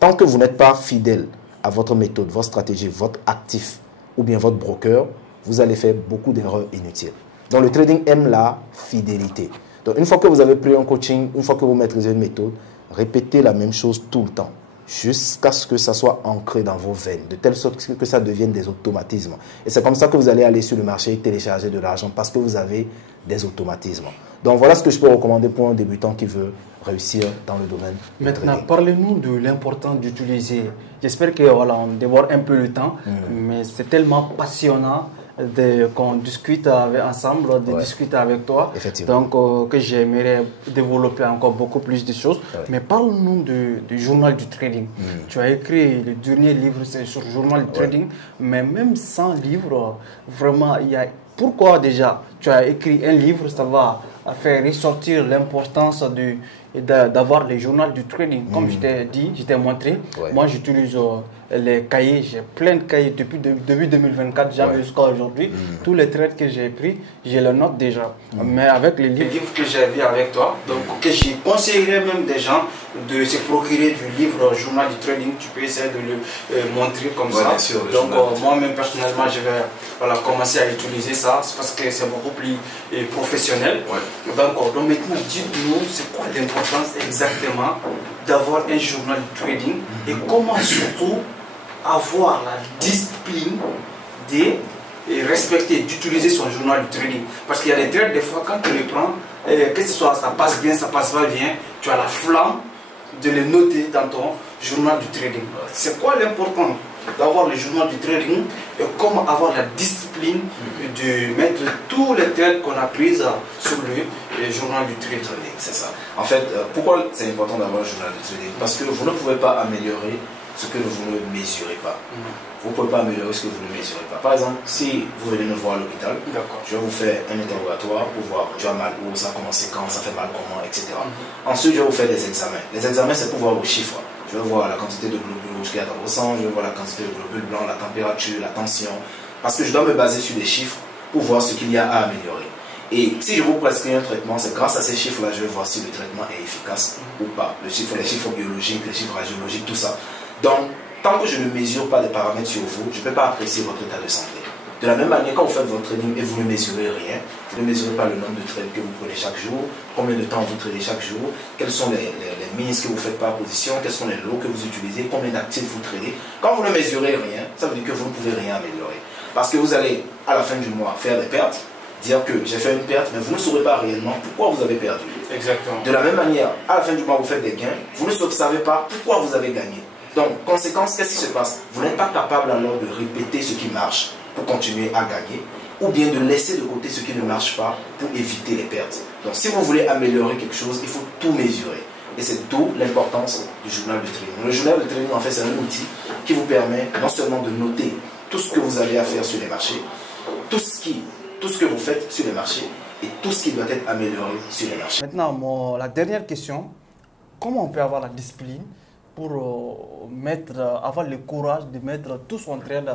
Tant que vous n'êtes pas fidèle à votre méthode, votre stratégie, votre actif ou bien votre broker, vous allez faire beaucoup d'erreurs inutiles. Donc le trading aime la fidélité. Donc une fois que vous avez pris un coaching, une fois que vous maîtrisez une méthode, répétez la même chose tout le temps, jusqu'à ce que ça soit ancré dans vos veines, de telle sorte que ça devienne des automatismes. Et c'est comme ça que vous allez aller sur le marché et télécharger de l'argent, parce que vous avez des automatismes. Donc voilà ce que je peux recommander pour un débutant qui veut réussir dans le domaine. Maintenant, parlez-nous de l'importance d'utiliser. J'espère que voilà, on dévore un peu le temps, mais c'est tellement passionnant qu'on discute ensemble, de discuter avec toi. Donc, que j'aimerais développer encore beaucoup plus de choses. Mais parle-nous du journal du trading. Tu as écrit le dernier livre, c'est sur le journal du trading, mais même sans livre, vraiment, il y a... Pourquoi déjà tu as écrit un livre? Ça va faire ressortir l'importance d'avoir les journaux du trading. Comme je t'ai dit, je t'ai montré, moi j'utilise les cahiers, j'ai plein de cahiers depuis 2024, jamais jusqu'à aujourd'hui. Tous les trades que j'ai pris, je les note déjà. Mais avec les livres que j'ai vus avec toi, donc que je conseillerais même des gens de se procurer du livre journal du trading, tu peux essayer de le montrer comme ça. Sûr, donc moi-même personnellement, je vais commencer à utiliser ça, parce que c'est beaucoup plus professionnel. Donc maintenant, dites-nous, c'est quoi l'importance exactement d'avoir un journal de trading et comment surtout avoir la discipline de respecter, d'utiliser son journal de trading. Parce qu'il y a des trades, des fois, quand tu les prends, que ce soit ça passe bien, ça passe pas bien, tu as la flamme de les noter dans ton journal du trading. C'est quoi l'important d'avoir le journal du trading et comment avoir la discipline de mettre tous les trades qu'on a prises sur le journal du trading. C'est ça. En fait, pourquoi c'est important d'avoir un journal de trading? Parce que vous ne pouvez pas améliorer ce que vous ne mesurez pas. Vous ne pouvez pas améliorer ce que vous ne mesurez pas. Par exemple, si vous venez me voir à l'hôpital, je vais vous faire un interrogatoire pour voir tu as mal où, ça a commencé quand, ça fait mal comment, etc. Ensuite, je vais vous faire des examens. Les examens, c'est pour voir vos chiffres. Je vais voir la quantité de globules rouges qu'il y a dans vos sang, je vais voir la quantité de globules blancs, la température, la tension. Parce que je dois me baser sur des chiffres pour voir ce qu'il y a à améliorer. Et si je vous prescris un traitement, c'est grâce à ces chiffres-là que je vais voir si le traitement est efficace ou pas. Les chiffres biologiques, les chiffres radiologiques, tout ça. Donc, tant que je ne mesure pas des paramètres sur vous, je ne peux pas apprécier votre état de santé. De la même manière, quand vous faites votre trading et vous ne mesurez rien, vous ne mesurez pas le nombre de trades que vous prenez chaque jour, combien de temps vous tradez chaque jour, quelles sont les mises que vous faites par position, quels sont les lots que vous utilisez, combien d'actifs vous tradez. Quand vous ne mesurez rien, ça veut dire que vous ne pouvez rien améliorer. Parce que vous allez, à la fin du mois, faire des pertes, dire que j'ai fait une perte, mais vous ne saurez pas réellement pourquoi vous avez perdu. Exactement. De la même manière, à la fin du mois, vous faites des gains, vous ne savez pas pourquoi vous avez gagné. Donc, conséquence, qu'est-ce qui se passe? Vous n'êtes pas capable alors de répéter ce qui marche pour continuer à gagner, ou bien de laisser de côté ce qui ne marche pas pour éviter les pertes. Donc, si vous voulez améliorer quelque chose, il faut tout mesurer. Et c'est d'où l'importance du journal de trading. Le journal de trading, en fait, c'est un outil qui vous permet non seulement de noter tout ce que vous avez à faire sur les marchés, tout ce que vous faites sur les marchés et tout ce qui doit être amélioré sur les marchés. Maintenant, la dernière question, comment on peut avoir la discipline pour avoir le courage de mettre tout son trade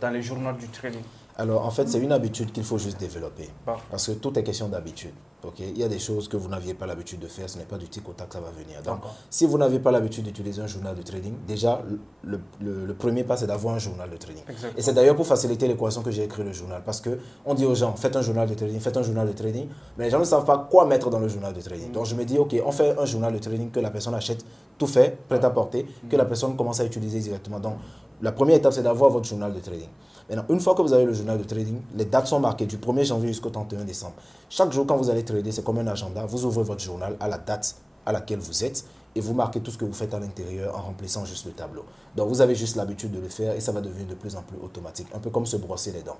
dans le journal du trading? Alors, en fait, c'est une habitude qu'il faut juste développer. Parce que tout est question d'habitude. Okay? Il y a des choses que vous n'aviez pas l'habitude de faire, ce n'est pas du tic au tac que ça va venir. Donc, si vous n'avez pas l'habitude d'utiliser un journal de trading, déjà, le premier pas, c'est d'avoir un journal de trading. Exactement. Et c'est d'ailleurs pour faciliter l'équation que j'ai écrit le journal. Parce qu'on dit aux gens, faites un journal de trading, faites un journal de trading. Mais les gens ne savent pas quoi mettre dans le journal de trading. Donc, je me dis, OK, on fait un journal de trading que la personne achète tout fait, prêt à porter, que la personne commence à utiliser directement. Donc, la première étape, c'est d'avoir votre journal de trading. Maintenant, une fois que vous avez le journal de trading, les dates sont marquées du 1er janvier jusqu'au 31 décembre. Chaque jour, quand vous allez trader, c'est comme un agenda. Vous ouvrez votre journal à la date à laquelle vous êtes et vous marquez tout ce que vous faites à l'intérieur en remplissant juste le tableau. Donc, vous avez juste l'habitude de le faire et ça va devenir de plus en plus automatique. Un peu comme se brosser les dents.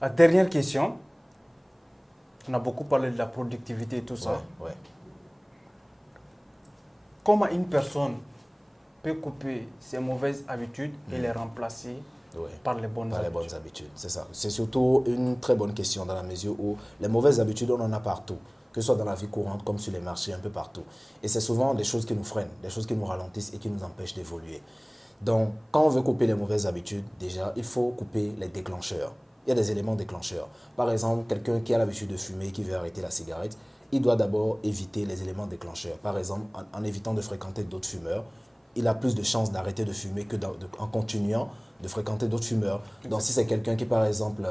La dernière question. On a beaucoup parlé de la productivité et tout ça. Ouais. Comment une personne peut couper ses mauvaises habitudes et les remplacer par les bonnes habitudes? C'est ça. C'est surtout une très bonne question dans la mesure où les mauvaises habitudes, on en a partout, que ce soit dans la vie courante comme sur les marchés, un peu partout. Et c'est souvent des choses qui nous freinent, des choses qui nous ralentissent et qui nous empêchent d'évoluer. Donc, quand on veut couper les mauvaises habitudes, déjà, il faut couper les déclencheurs. Il y a des éléments déclencheurs. Par exemple, quelqu'un qui a l'habitude de fumer, qui veut arrêter la cigarette, il doit d'abord éviter les éléments déclencheurs. Par exemple, en évitant de fréquenter d'autres fumeurs, il a plus de chances d'arrêter de fumer qu'en continuant de fréquenter d'autres fumeurs. Donc, si c'est quelqu'un qui, par exemple,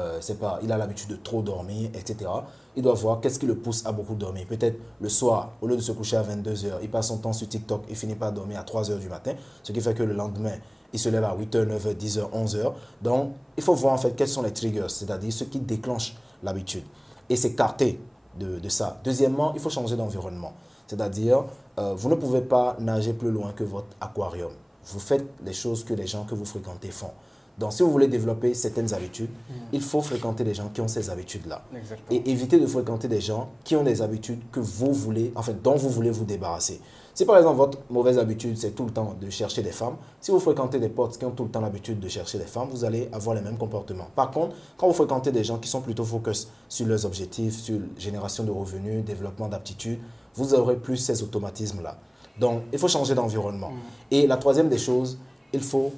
il a l'habitude de trop dormir, etc., il doit voir qu'est-ce qui le pousse à beaucoup dormir. Peut-être le soir, au lieu de se coucher à 22 h, il passe son temps sur TikTok et finit par dormir à 3 h du matin, ce qui fait que le lendemain, il se lève à 8 h, 9 h, 10 h, 11 h. Donc, il faut voir en fait quels sont les triggers, c'est-à-dire ce qui déclenche l'habitude et s'écarter de ça. Deuxièmement, il faut changer d'environnement. C'est-à-dire, vous ne pouvez pas nager plus loin que votre aquarium. Vous faites les choses que les gens que vous fréquentez font. Donc, si vous voulez développer certaines habitudes, il faut fréquenter des gens qui ont ces habitudes-là. Et éviter de fréquenter des gens qui ont des habitudes que vous voulez, en fait, dont vous voulez vous débarrasser. Si par exemple, votre mauvaise habitude, c'est tout le temps de chercher des femmes, si vous fréquentez des potes qui ont tout le temps l'habitude de chercher des femmes, vous allez avoir les mêmes comportements. Par contre, quand vous fréquentez des gens qui sont plutôt focus sur leurs objectifs, sur génération de revenus, développement d'aptitudes, vous aurez plus ces automatismes-là. Donc, il faut changer d'environnement. Et la troisième des choses, il faut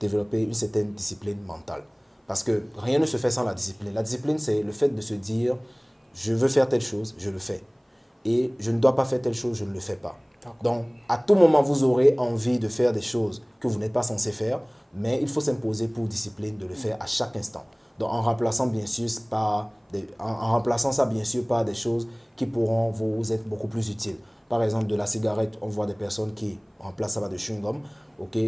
développer une certaine discipline mentale. Parce que rien ne se fait sans la discipline. La discipline, c'est le fait de se dire, je veux faire telle chose, je le fais. Et je ne dois pas faire telle chose, je ne le fais pas. Donc, à tout moment, vous aurez envie de faire des choses que vous n'êtes pas censé faire, mais il faut s'imposer pour discipline de le faire à chaque instant. Donc, en remplaçant ça, bien sûr, par des choses qui pourront vous être beaucoup plus utiles. Par exemple, de la cigarette, on voit des personnes qui remplacent ça par du chewing-gum.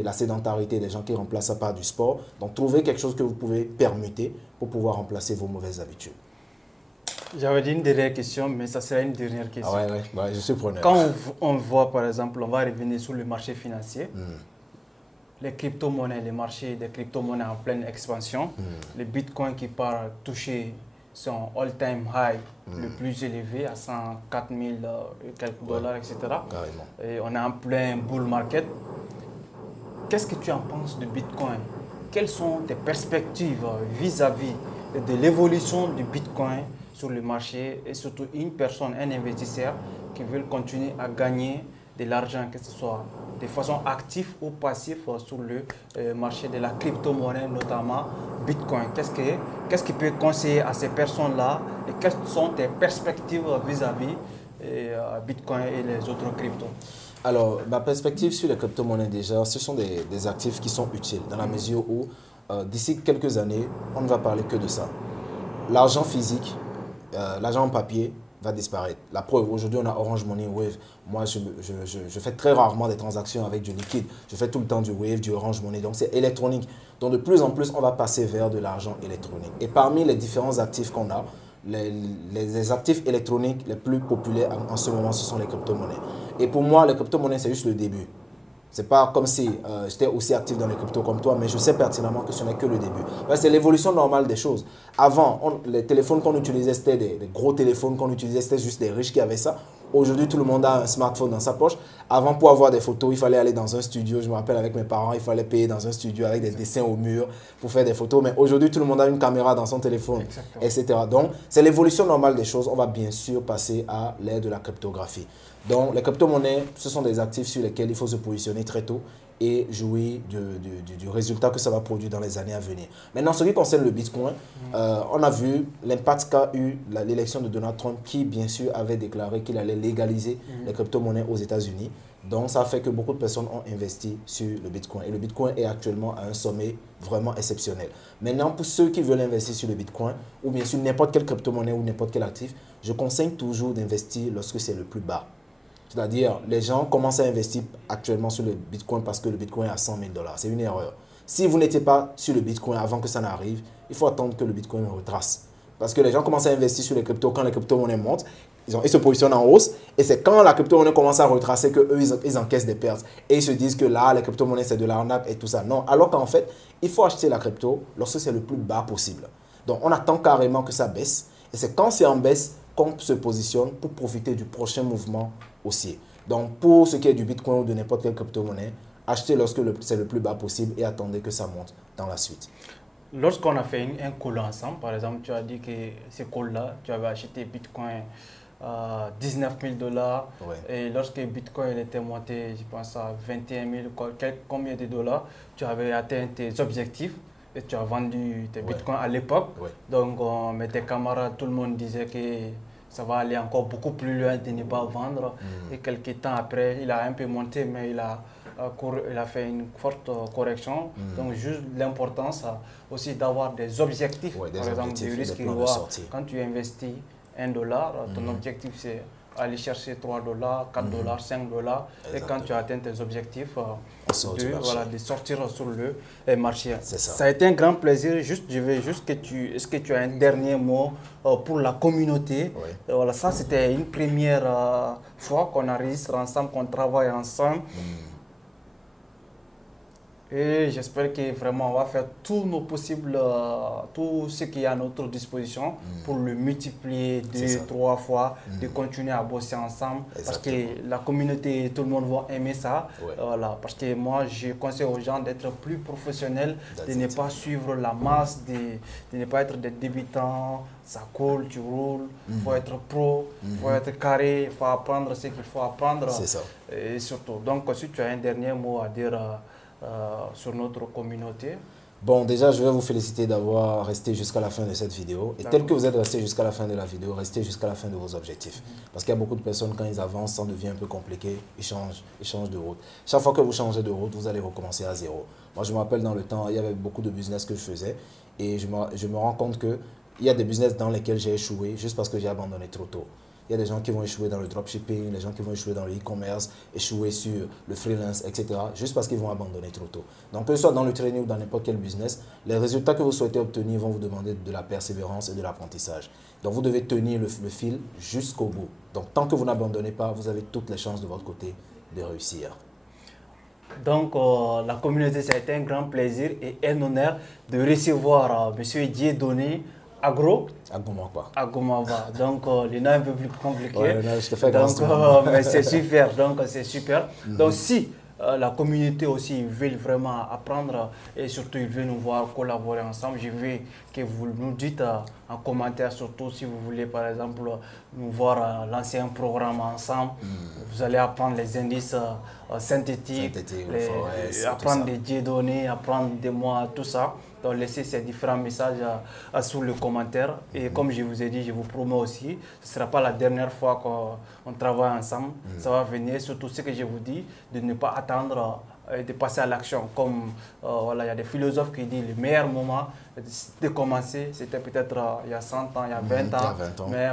La sédentarité, des gens qui remplacent ça par du sport. Donc, trouvez quelque chose que vous pouvez permuter pour pouvoir remplacer vos mauvaises habitudes. J'avais dit une dernière question, mais ça sera une dernière question. Ouais, je suis preneur. Quand on voit, par exemple, on va revenir sur le marché financier, les crypto-monnaies, les marchés des crypto-monnaies en pleine expansion. Le Bitcoin qui part toucher son all-time high le plus élevé à 104 000 et quelques dollars, etc. Carrément. Et on est en plein bull market. Qu'est-ce que tu en penses de Bitcoin? Quelles sont tes perspectives vis-à-vis de l'évolution du Bitcoin sur le marché et surtout une personne, un investisseur qui veut continuer à gagner de l'argent, que ce soit de façon active ou passive sur le marché de la crypto-monnaie, notamment Bitcoin. Qu'est-ce qui peut conseiller à ces personnes-là et quelles sont tes perspectives vis-à-vis Bitcoin et les autres cryptos? Alors, ma perspective sur les crypto-monnaies déjà, ce sont des actifs qui sont utiles dans la mesure où d'ici quelques années, on ne va parler que de ça. L'argent physique, l'argent en papier va disparaître. La preuve, aujourd'hui, on a Orange Money, Wave. Moi, je fais très rarement des transactions avec du liquide. Je fais tout le temps du Wave, du Orange Money. Donc, c'est électronique. Donc, de plus en plus, on va passer vers de l'argent électronique. Et parmi les différents actifs qu'on a, les actifs électroniques les plus populaires en ce moment, ce sont les crypto-monnaies. Et pour moi, les crypto-monnaies, c'est juste le début. C'est pas comme si j'étais aussi actif dans les cryptos comme toi, mais je sais pertinemment que ce n'est que le début. C'est l'évolution normale des choses. Avant, les téléphones qu'on utilisait, c'était des gros téléphones qu'on utilisait, c'était juste des riches qui avaient ça. Aujourd'hui, tout le monde a un smartphone dans sa poche. Avant, pour avoir des photos, il fallait aller dans un studio. Je me rappelle avec mes parents, il fallait payer dans un studio avec des dessins au mur pour faire des photos. Mais aujourd'hui, tout le monde a une caméra dans son téléphone, etc. Donc, c'est l'évolution normale des choses. On va bien sûr passer à l'ère de la cryptographie. Donc, les crypto-monnaies, ce sont des actifs sur lesquels il faut se positionner très tôt et jouir du résultat que ça va produire dans les années à venir. Maintenant, ce qui concerne le Bitcoin, on a vu l'impact qu'a eu l'élection de Donald Trump qui, bien sûr, avait déclaré qu'il allait légaliser les crypto-monnaies aux États-Unis. Donc, ça a fait que beaucoup de personnes ont investi sur le Bitcoin. Et le Bitcoin est actuellement à un sommet vraiment exceptionnel. Maintenant, pour ceux qui veulent investir sur le Bitcoin, ou bien sur n'importe quelle crypto-monnaie ou n'importe quel actif, je conseille toujours d'investir lorsque c'est le plus bas. C'est-à-dire, les gens commencent à investir actuellement sur le Bitcoin parce que le Bitcoin est à 100 000 $. C'est une erreur. Si vous n'étiez pas sur le Bitcoin avant que ça n'arrive, il faut attendre que le Bitcoin retrace. Parce que les gens commencent à investir sur les cryptos quand les crypto-monnaies montent. Ils se positionnent en hausse. Et c'est quand la crypto-monnaie commence à retracer qu'eux, ils encaissent des pertes. Et ils se disent que là, les crypto-monnaies, c'est de l'arnaque et tout ça. Non, alors qu'en fait, il faut acheter la crypto lorsque c'est le plus bas possible. Donc, on attend carrément que ça baisse. Et c'est quand c'est en baisse qu'on se positionne pour profiter du prochain mouvement haussier. Donc, pour ce qui est du Bitcoin ou de n'importe quelle crypto-monnaie, achetez lorsque c'est le plus bas possible et attendez que ça monte dans la suite. Lorsqu'on a fait un call ensemble, par exemple, tu as dit que ce call-là, tu avais acheté Bitcoin à 19 000 $. Ouais. Et lorsque Bitcoin était monté, je pense à 21 000, combien de dollars, tu avais atteint tes objectifs. Et tu as vendu tes bitcoins à l'époque. Ouais. Donc, mais tes camarades, tout le monde disait que ça va aller encore beaucoup plus loin de ne pas vendre. Et quelques temps après, il a un peu monté, mais il a fait une forte correction. Donc, juste l'importance aussi d'avoir des objectifs. Ouais, par exemple, du risque reward. Quand tu investis $1, ton objectif c'est aller chercher 3 $, 4 $, 5 $. Et quand tu atteins tes objectifs, de sortir sur le marché. Ça a été un grand plaisir. Je veux juste que est-ce que tu as un dernier mot pour la communauté? Oui. Voilà, ça c'était une première fois qu'on enregistre ensemble, qu'on travaille ensemble. Et j'espère que vraiment on va faire tout nos possibles, tout ce qui est à notre disposition pour le multiplier 2, 3 fois, de continuer à bosser ensemble. Exactement. Parce que la communauté, tout le monde va aimer ça. Ouais. Voilà, parce que moi, je conseille aux gens d'être plus professionnels, de ne pas suivre la masse, de ne pas être des débutants. Ça coule, tu roules, il faut être pro, il faut être carré, il faut apprendre ce qu'il faut apprendre. C'est ça. Et surtout, donc si tu as un dernier mot à dire sur notre communauté. Bon, déjà, je vais vous féliciter d'avoir resté jusqu'à la fin de cette vidéo. Et tel que vous êtes resté jusqu'à la fin de la vidéo, restez jusqu'à la fin de vos objectifs. Parce qu'il y a beaucoup de personnes, quand ils avancent, ça devient un peu compliqué, ils changent de route. Chaque fois que vous changez de route, vous allez recommencer à zéro. Moi, je me rappelle dans le temps, il y avait beaucoup de business que je faisais. Et je me rends compte qu'il y a des business dans lesquels j'ai échoué juste parce que j'ai abandonné trop tôt. Il y a des gens qui vont échouer dans le dropshipping, des gens qui vont échouer dans le e-commerce, échouer sur le freelance, etc. juste parce qu'ils vont abandonner trop tôt. Donc, que ce soit dans le training ou dans n'importe quel business, les résultats que vous souhaitez obtenir vont vous demander de la persévérance et de l'apprentissage. Donc, vous devez tenir le fil jusqu'au bout. Donc, tant que vous n'abandonnez pas, vous avez toutes les chances de votre côté de réussir. Donc, la communauté, ça a été un grand plaisir et un honneur de recevoir M. Dieudonné Agro. Agomaba. Donc, le nom est un peu plus compliqué. Ouais, non, je te fais donc, mais c'est super. Donc, c'est super. Donc, si la communauté aussi veut vraiment apprendre et surtout ils veulent nous voir collaborer ensemble, je veux que vous nous dites en commentaire, surtout si vous voulez par exemple nous voir lancer un programme ensemble. Vous allez apprendre les indices synthétiques, apprendre des Dieudonné, apprendre des mots, tout ça. Donc laissez ces différents messages sous le commentaire. Et comme je vous ai dit, je vous promets aussi, ce ne sera pas la dernière fois qu'on travaille ensemble. Ça va venir, surtout ce que je vous dis, de ne pas attendre de passer à l'action. Comme voilà, il y a des philosophes qui disent le meilleur moment de commencer, c'était peut-être il y a 100 ans, il y a 20 ans. Mais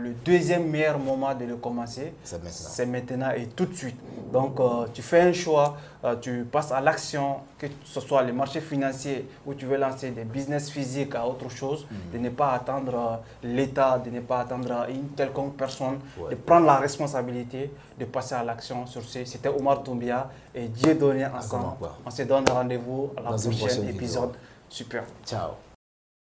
le deuxième meilleur moment de le commencer, c'est maintenant et tout de suite. Donc tu fais un choix, tu passes à l'action, que ce soit les marchés financiers où tu veux lancer des business physiques à autre chose, de ne pas attendre l'État, de ne pas attendre une quelconque personne, de prendre la responsabilité, de passer à l'action sur ce. C'était Omar Doumbia et Dieudonné ensemble. On se donne rendez-vous à la prochaine épisode. Super. Ciao.